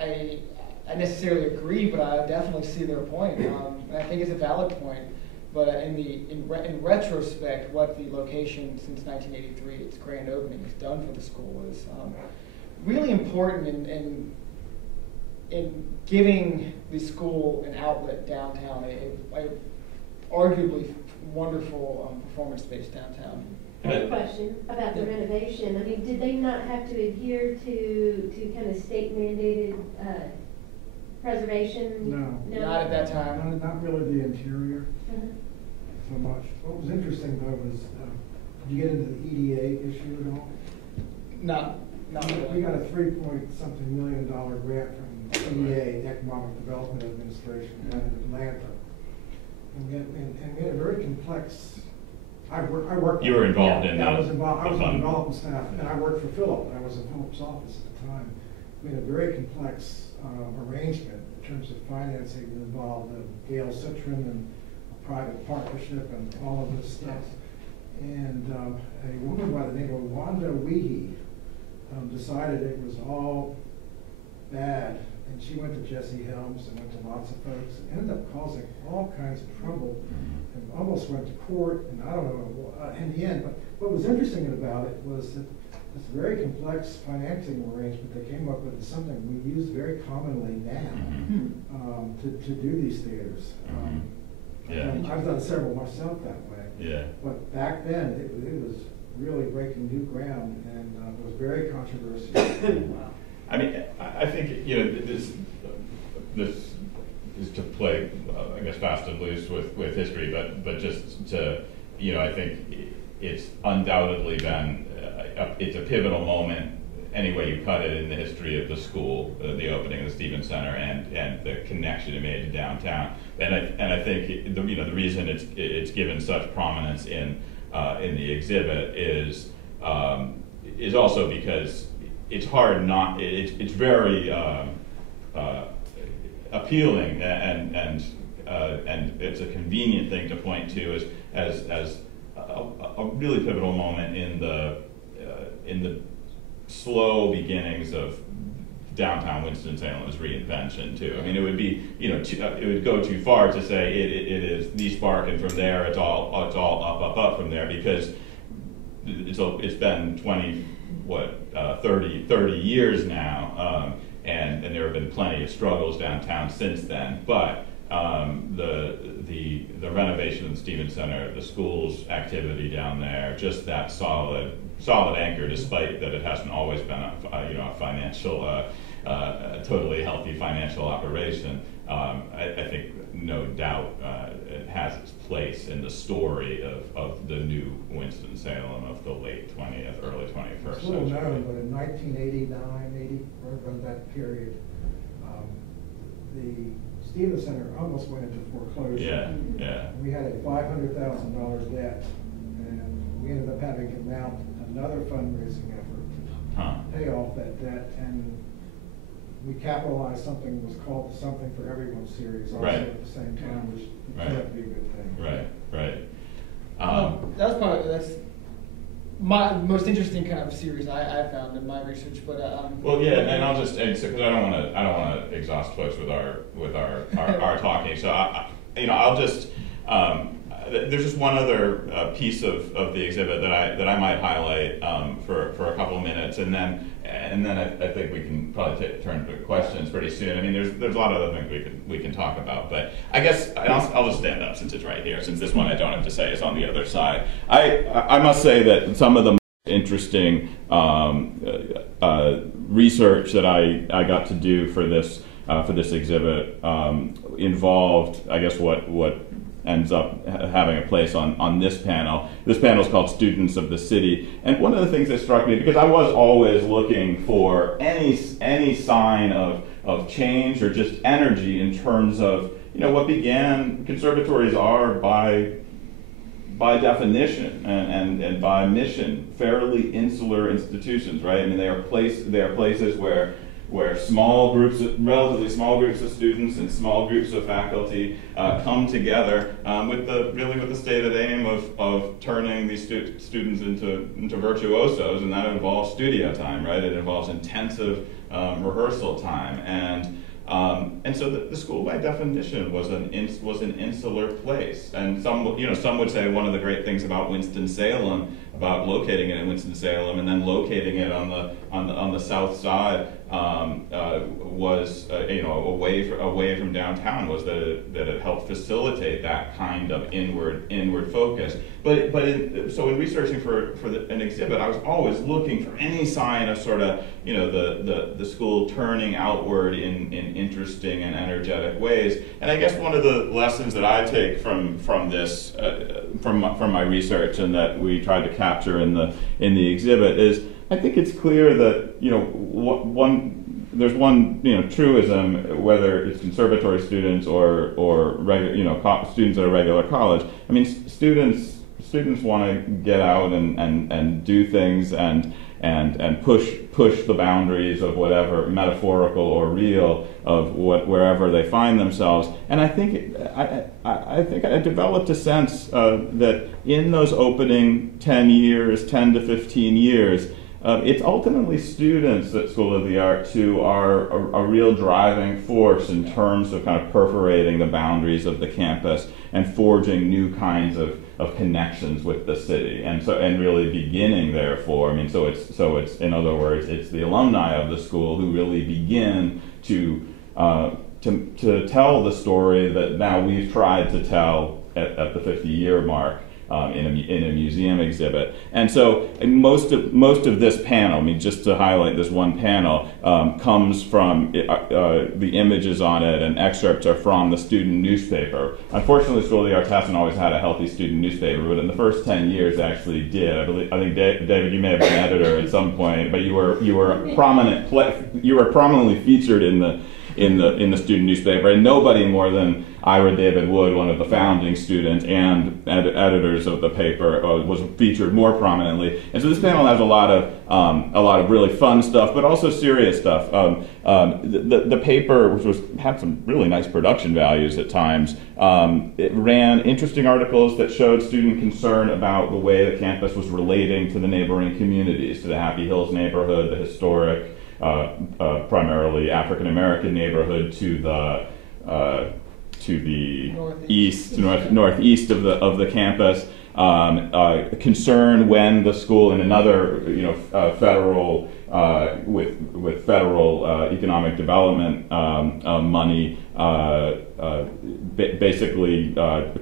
I necessarily agree, but I definitely see their point. And I think it's a valid point. But in retrospect, what the location since 1983, its grand opening, has done for the school is really important in giving the school an outlet downtown, a arguably wonderful performance space downtown. I have a question about the renovation. Did they not have to adhere to kind of state mandated preservation? No. Not at that time. Not really the interior so much. What was interesting though was, did you get into the EDA issue at all? Not really. We got a $3-point-something million grant from EDA, Economic Development Administration, down in Atlanta. And we had a very complex. I worked. You were involved in. I was involved. I was on the development staff, and I worked for Philip. I was in Philip's office at the time. We had a very complex arrangement in terms of financing that involved Gale Citron and a private partnership and all of this stuff. And a woman by the name of Wanda Weehee decided it was all bad. And she went to Jesse Helms and went to lots of folks and ended up causing all kinds of trouble and almost went to court. And I don't know in the end. But what was interesting about it was that this very complex financing arrangement they came up with is something we use very commonly now to do these theaters. I've done several myself that way. Yeah. But back then it was really breaking new ground and it was very controversial. Wow. I think this is to play, I guess, fast and loose with history, but just to, I think it's undoubtedly been it's a pivotal moment any way you cut it in the history of the school, the opening of the Stevens Center and the connection it made to downtown. And I think the reason it's given such prominence in the exhibit is also because it's hard not. It's very appealing and it's a convenient thing to point to as a really pivotal moment in the slow beginnings of downtown Winston-Salem's reinvention too. I mean, it would be, it would go too far to say it is East Park and from there it's all up from there, because it's been 30 years now, and there have been plenty of struggles downtown since then. But the renovation of the Stevens Center, the school's activity down there, just that solid anchor, despite that it hasn't always been a financial, totally healthy financial operation. I think no doubt it has its place in the story of the new Winston-Salem of the late 20th, early 21st It's little century. known, but in 1989, right around that period, the Stevens Center almost went into foreclosure. Yeah. We had a $500,000 debt, and we ended up having to mount another fundraising effort to pay off that debt, and we capitalized something that was called the Something for Everyone series also at the same time, which turned out to be a good thing. Right. That's my most interesting kind of series I found in my research. But well, yeah, and I'll just because I don't want to exhaust folks with our talking. So I'll just there's just one other piece of the exhibit that I might highlight for a couple of minutes, and then I think we can probably turn to questions pretty soon. I mean, there's a lot of other things we can talk about, but I guess I'll just stand up since it's right here. Since this one I don't have to say is on the other side. I must say that some of the most interesting research that I got to do for this exhibit involved, I guess, what ends up having a place on this panel. This panel is called Students of the City. And one of the things that struck me, because I was always looking for any sign of change or just energy in terms of, what began, conservatories are by definition and by mission fairly insular institutions, right? I mean, they are places where relatively small groups of students and small groups of faculty come together with the stated aim of turning these students into virtuosos, and that involves studio time, right? It involves intensive rehearsal time, and so the school by definition was an insular place. And some would say one of the great things about Winston-Salem, about locating it in Winston-Salem and then locating it on the south side, was away from downtown, was that it helped facilitate that kind of inward focus. So in researching for an exhibit, I was always looking for any sign of sort of the school turning outward in interesting and energetic ways. And I guess one of the lessons that I take from this from my research and that we tried to capture in the exhibit is, I think it's clear that there's one truism, whether it's conservatory students or students at a regular college. I mean, students want to get out and do things and push the boundaries of whatever metaphorical or real of wherever they find themselves. And I think I developed a sense that in those opening 10 to 15 years, it's ultimately students at School of the Arts who are a real driving force in terms of kind of perforating the boundaries of the campus and forging new kinds of connections with the city, and really beginning, therefore, I mean, so it's in other words, it's the alumni of the school who really begin to tell the story that now we've tried to tell at the 50-year mark. In a museum exhibit. And so most of this panel, I mean, just to highlight this one panel, comes from the images on it, and excerpts are from the student newspaper. Unfortunately, School of the Arts hasn't always had a healthy student newspaper, but in the first 10 years actually did. I think David, you may have been editor at some point, but you were prominently featured in in the student newspaper, and nobody more than Ira David Wood, one of the founding students and editors of the paper, was featured more prominently. And so this panel has a lot of really fun stuff, but also serious stuff. The paper, which had some really nice production values at times, it ran interesting articles that showed student concern about the way the campus was relating to the neighboring communities, to the Happy Hills neighborhood, the historic, primarily African American neighborhood, to the northeast of the campus. Concern when the school and another, federal with federal economic development money basically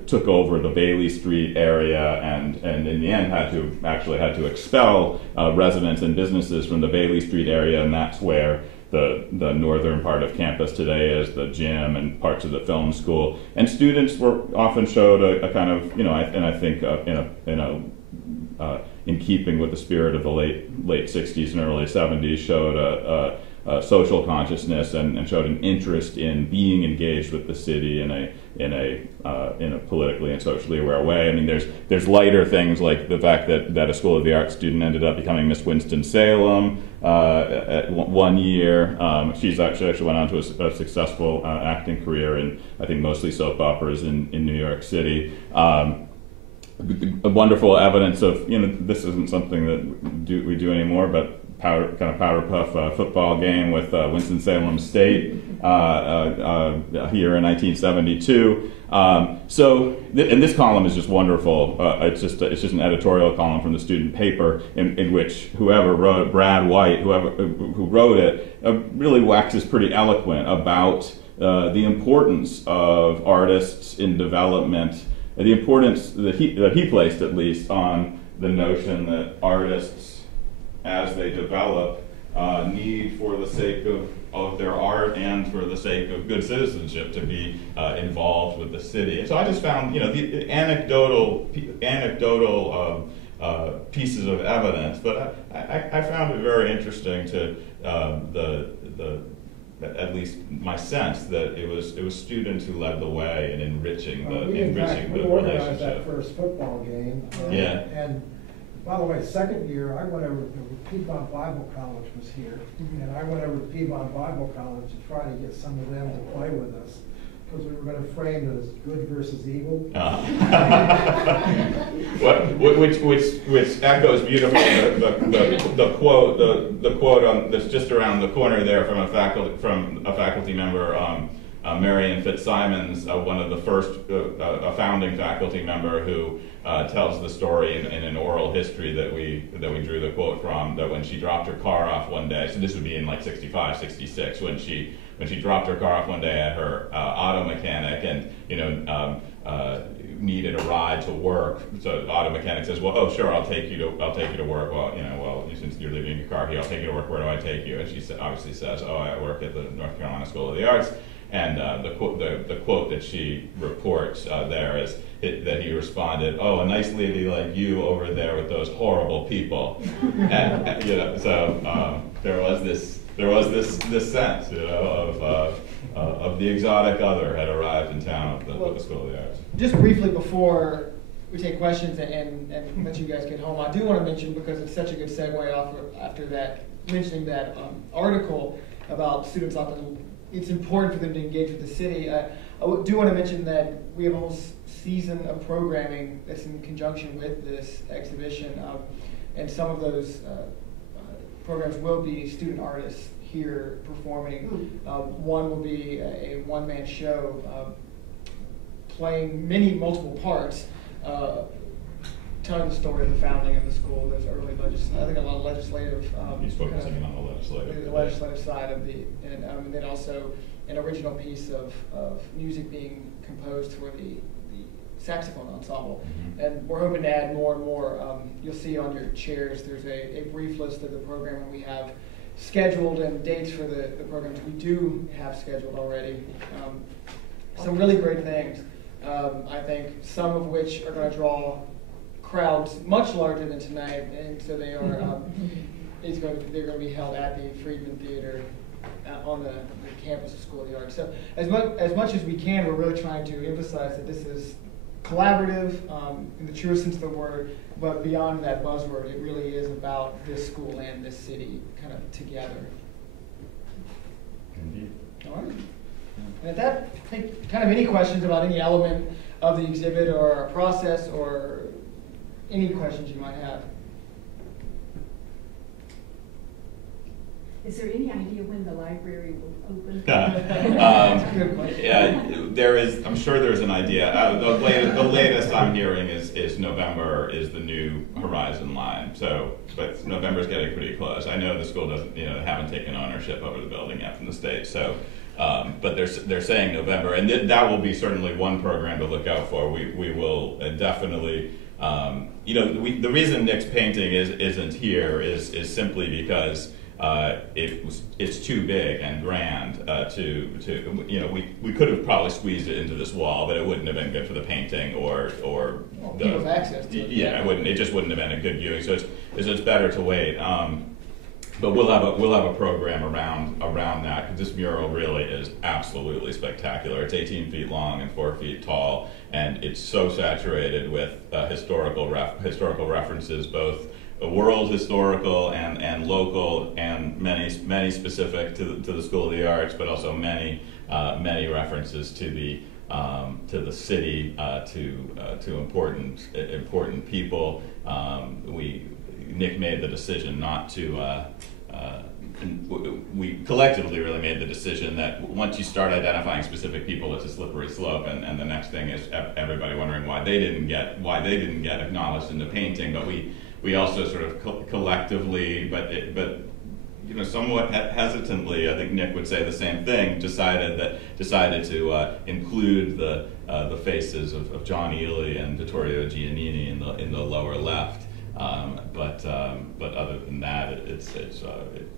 took over the Bailey Street area, and in the end had to expel residents and businesses from the Bailey Street area, and that's where the northern part of campus today is, the gym and parts of the film school. And students were often showed a kind of, and I think in keeping with the spirit of the late 60s and early 70s, showed a social consciousness and showed an interest in being engaged with the city in a politically and socially aware way. I mean, there's lighter things like the fact that a School of the Arts student ended up becoming Miss Winston-Salem at one year. She's actually went on to a successful acting career in, I think, mostly soap operas in New York City. Wonderful evidence of, this isn't something that we do anymore, but powder puff football game with Winston-Salem State here in 1972. And this column is just wonderful. It's just an editorial column from the student paper in which whoever wrote, Brad White, who wrote it, really waxes pretty eloquent about the importance of artists in development, the importance that he placed, at least, on the notion that artists, as they develop, need, for the sake of their art and for the sake of good citizenship, to be involved with the city. And so I just found, the anecdotal pieces of evidence, but I found it very interesting to at least my sense that it was students who led the way in enriching the we organized that relationship. first football game. Yeah. And by the way, second year, I went over to Piedmont Bible College was here, and I went over to Piedmont Bible College to try to get some of them to play with us, because we were going to frame it as good versus evil. Which echoes beautifully the quote that's just around the corner there from a faculty member, Marion Fitzsimons, one of the first, a founding faculty member who tells the story in an oral history that we drew the quote from, that when she dropped her car off one day, so this would be in like 65, 66, when she dropped her car off one day at her auto mechanic and needed a ride to work, so the auto mechanic says, well, oh sure, I'll take you to work. Well, since you're leaving your car here, I'll take you to work. Where do I take you? And she obviously says, oh, I work at the North Carolina School of the Arts. And the quote that she reports there is that he responded, "Oh, a nice lady like you over there with those horrible people," and so there was this sense, of the exotic other had arrived in town with the School of the Arts. Just briefly before we take questions and let you guys get home, I do want to mention, because it's such a good segue off after that, mentioning that article about students often. It's important for them to engage with the city. I do want to mention that we have a whole season of programming that's in conjunction with this exhibition, and some of those programs will be student artists here performing. One will be a one-man show playing multiple parts, telling the story of the founding of the school. There's early I think a lot of legislative. He's focusing on the legislative side of and then also an original piece of music being composed for the saxophone ensemble. Mm-hmm. And we're hoping to add more and more. You'll see on your chairs there's a brief list of the program we have scheduled and dates for the programs we do have scheduled already. Some really great things. I think some of which are going to draw crowds much larger than tonight, and so they are. They're going to be held at the Friedman Theater on the campus of School of the Arts. So as much as we can, we're really trying to emphasize that this is collaborative in the truest sense of the word, but beyond that buzzword, it really is about this school and this city kind of together. Indeed. All right. And at that, I think kind of any questions about any element of the exhibit or a process or any questions you might have. Is there any idea when the library will open? Good question. Yeah, there is. I'm sure there's an idea. The latest I'm hearing is November is the new horizon line. So, but November's getting pretty close. I know the school doesn't, haven't taken ownership over the building yet from the state. So, but they're saying November, and that will be certainly one program to look out for. We will definitely. The reason Nick's painting isn't here is simply because. It's too big and grand we could have probably squeezed it into this wall, but it wouldn't have been good for the painting or the people's access to it. Yeah, it just wouldn't have been a good viewing. So it's better to wait. But we'll have a program around that, because this mural really is absolutely spectacular. It's 18 feet long and 4 feet tall, and it's so saturated with historical references, both world historical and local, and many specific to the School of the Arts, but also many references to the city, to important people. Nick made the decision not to. We collectively really made the decision that once you start identifying specific people, it's a slippery slope, and the next thing is everybody wondering why they didn't get acknowledged in the painting. But we also sort of collectively, but somewhat hesitantly, I think Nick would say the same thing, decided to include the faces of John Ely and Vittorio Giannini in the lower left. But other than that, it's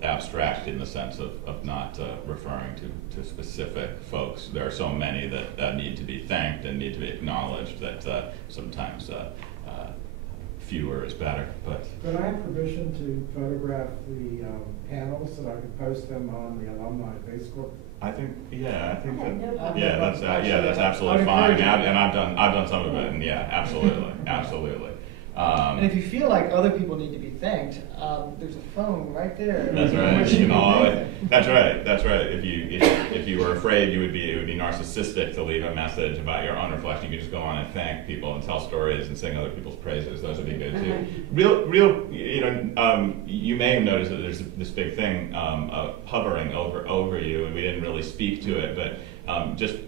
abstract in the sense of not referring to specific folks. There are so many that need to be thanked and need to be acknowledged that sometimes fewer is better. But could I have permission to photograph the panels so that I can post them on the alumni Facebook? I think that's Actually, absolutely I'd fine. encourage And I've done some of it, and yeah, absolutely. And if you feel like other people need to be thanked, there's a phone right there. That's right. That's right. If you were afraid it would be narcissistic to leave a message about your own reflection, you could just go on and thank people and tell stories and sing other people's praises. Those would be good too. You may have noticed that there's this big thing hovering over you, and we didn't really speak to it, but just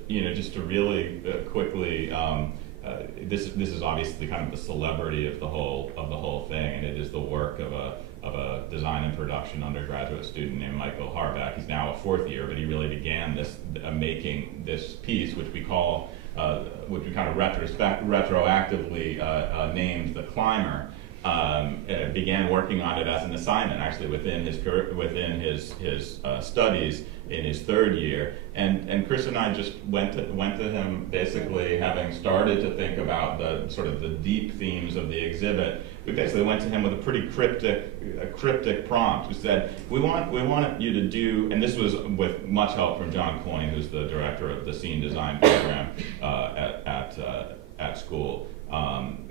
to really quickly. This is obviously kind of the celebrity of the whole thing, and it is the work of a design and production undergraduate student named Michael Harbeck. He's now a fourth year, but he really began making this piece, which we kind of retroactively named The Climber. Began working on it as an assignment, actually within his studies in his third year, and Chris and I just went to him, basically having started to think about the sort of the deep themes of the exhibit. We basically went to him with a pretty cryptic prompt. We said, we want you to do, and this was with much help from John Coyne, who's the director of the scene design program at school.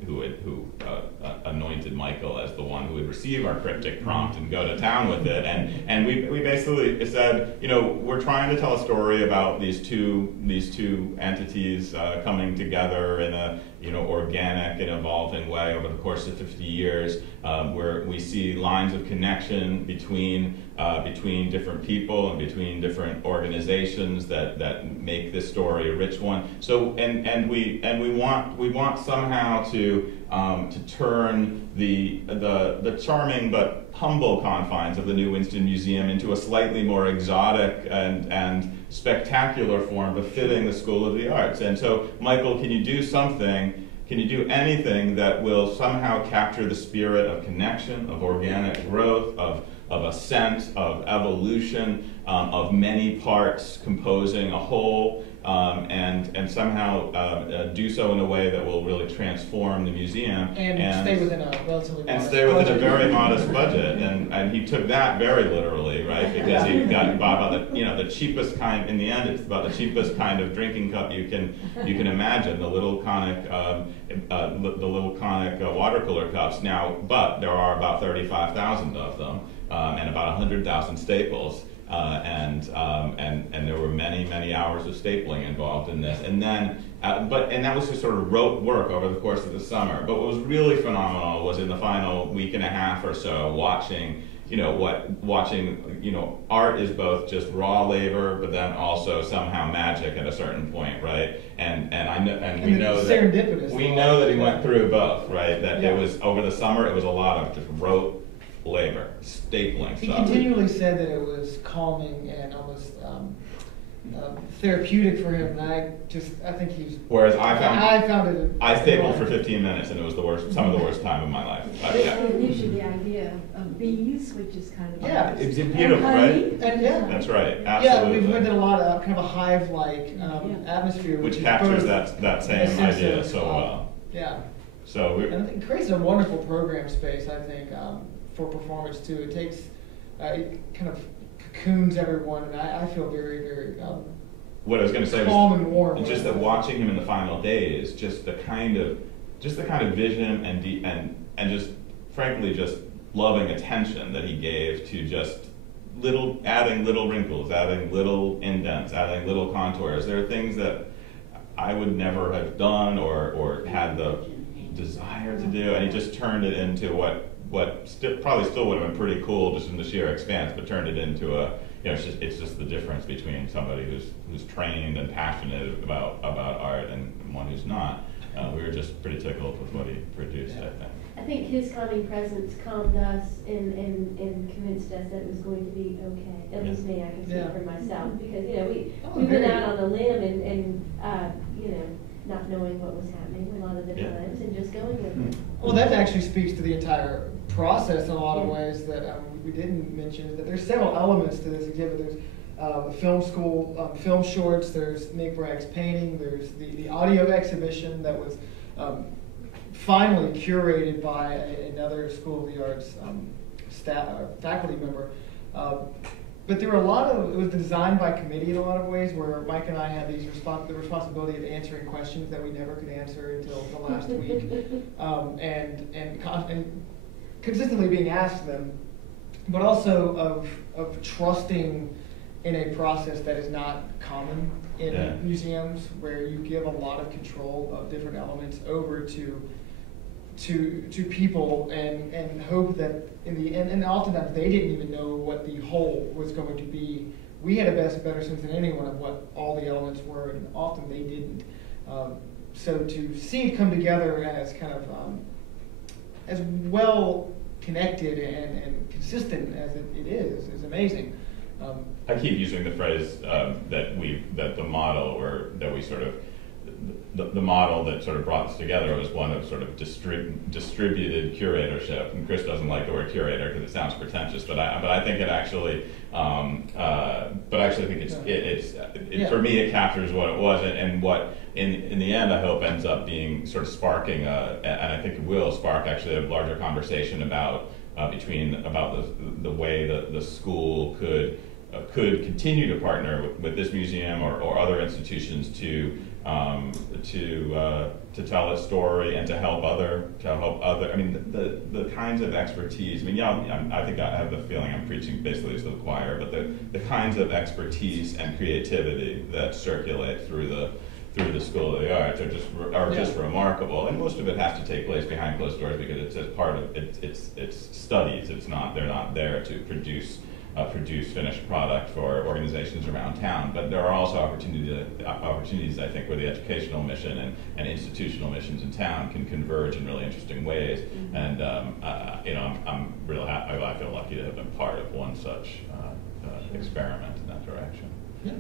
Who anointed Michael as the one who would receive our cryptic prompt and go to town with it, and we basically said, we're trying to tell a story about these two entities coming together in a organic and evolving way over the course of 50 years, where we see lines of connection between different people and between different organizations that make this story a rich one. So and we want somehow to turn the charming but humble confines of the New Winston Museum into a slightly more exotic and spectacular form befitting the School of the Arts. And so, Michael, can you do something? Can you do anything that will somehow capture the spirit of connection, of organic growth, of ascent, of evolution, of many parts composing a whole, and somehow do so in a way that will really transform the museum and stay within a relatively very modest budget. And he he took that very literally, right? Because he got about the cheapest kind. In the end, it's about the cheapest kind of drinking cup you can imagine. The little conic, water cooler cups. Now, but there are about 35,000 of them, and about 100,000 staples. And there were many hours of stapling involved in this, and then and that was just sort of rote work over the course of the summer. But what was really phenomenal was in the final week and a half or so, watching art is both just raw labor, but then also somehow magic at a certain point, right? And we know that he went through both, right? That it was over the summer, it was a lot of just rote labor, stapling He stuff. continually said that it was calming and almost therapeutic for him, and I think he's. Whereas I found it. I stapled for 15 minutes, and it was some of the worst time of my life. Usually the idea of bees, which is kind of It's beautiful, right? And That's right. Absolutely. Yeah, we've heard that a lot of kind of a hive-like atmosphere, which captures that same idea so well. Yeah. So and it creates a wonderful program space, I think, for performance too. It takes, it kind of cocoons everyone, and I feel very, very what I was going to say calm was and warm. just that watching him in the final days, just the kind of vision and just frankly just loving attention that he gave to just adding little wrinkles, adding little indents, adding little contours. There are things that I would never have done or had the desire to do, and he just turned it into what probably still would have been pretty cool just in the sheer expanse, but turned it into it's just the difference between somebody who's trained and passionate about art and one who's not. We were just pretty tickled with what he produced, I think. I think his calming presence calmed us and convinced us that it was going to be okay. At least me, I can speak for myself, because we went out on a limb and not knowing what was happening a lot of the times and just going with it. Well, that actually speaks to the entire process in a lot of ways that we didn't mention. Is that there's several elements to this exhibit. There's the film school, film shorts. There's Nick Bragg's painting. There's the audio exhibition that was finally curated by another School of the Arts faculty member. But there were it was designed by committee in a lot of ways, where Mike and I had the responsibility of answering questions that we never could answer until the last week, and consistently being asked them, but also of trusting in a process that is not common in museums, where you give a lot of control of different elements over to people and hope that in the end, and oftentimes they didn't even know what the whole was going to be. We had a better sense than anyone of what all the elements were, and often they didn't. So to see it come together as kind of as well connected and consistent as it is amazing. I keep using the phrase that the model that we sort of. The model that sort of brought this together was one of sort of distributed curatorship, and Chris doesn't like the word curator because it sounds pretentious, but I think it actually, think for me it captures what it was, and what in the end I hope ends up being sort of sparking, and I think it will spark actually a larger conversation about the way that the school could continue to partner with this museum or other institutions to tell its story and to help other. I mean, the kinds of expertise. I mean, I think I have the feeling I'm preaching basically to the choir, but the kinds of expertise and creativity that circulate through the School of the Arts are just remarkable, and most of it has to take place behind closed doors because it's as part of it's studies. They're not there to produce finished product for organizations around town, but there are also opportunities I think where the educational mission and institutional missions in town can converge in really interesting ways. Mm-hmm. And I'm real happy. I feel lucky to have been part of one such experiment in that direction. Yeah.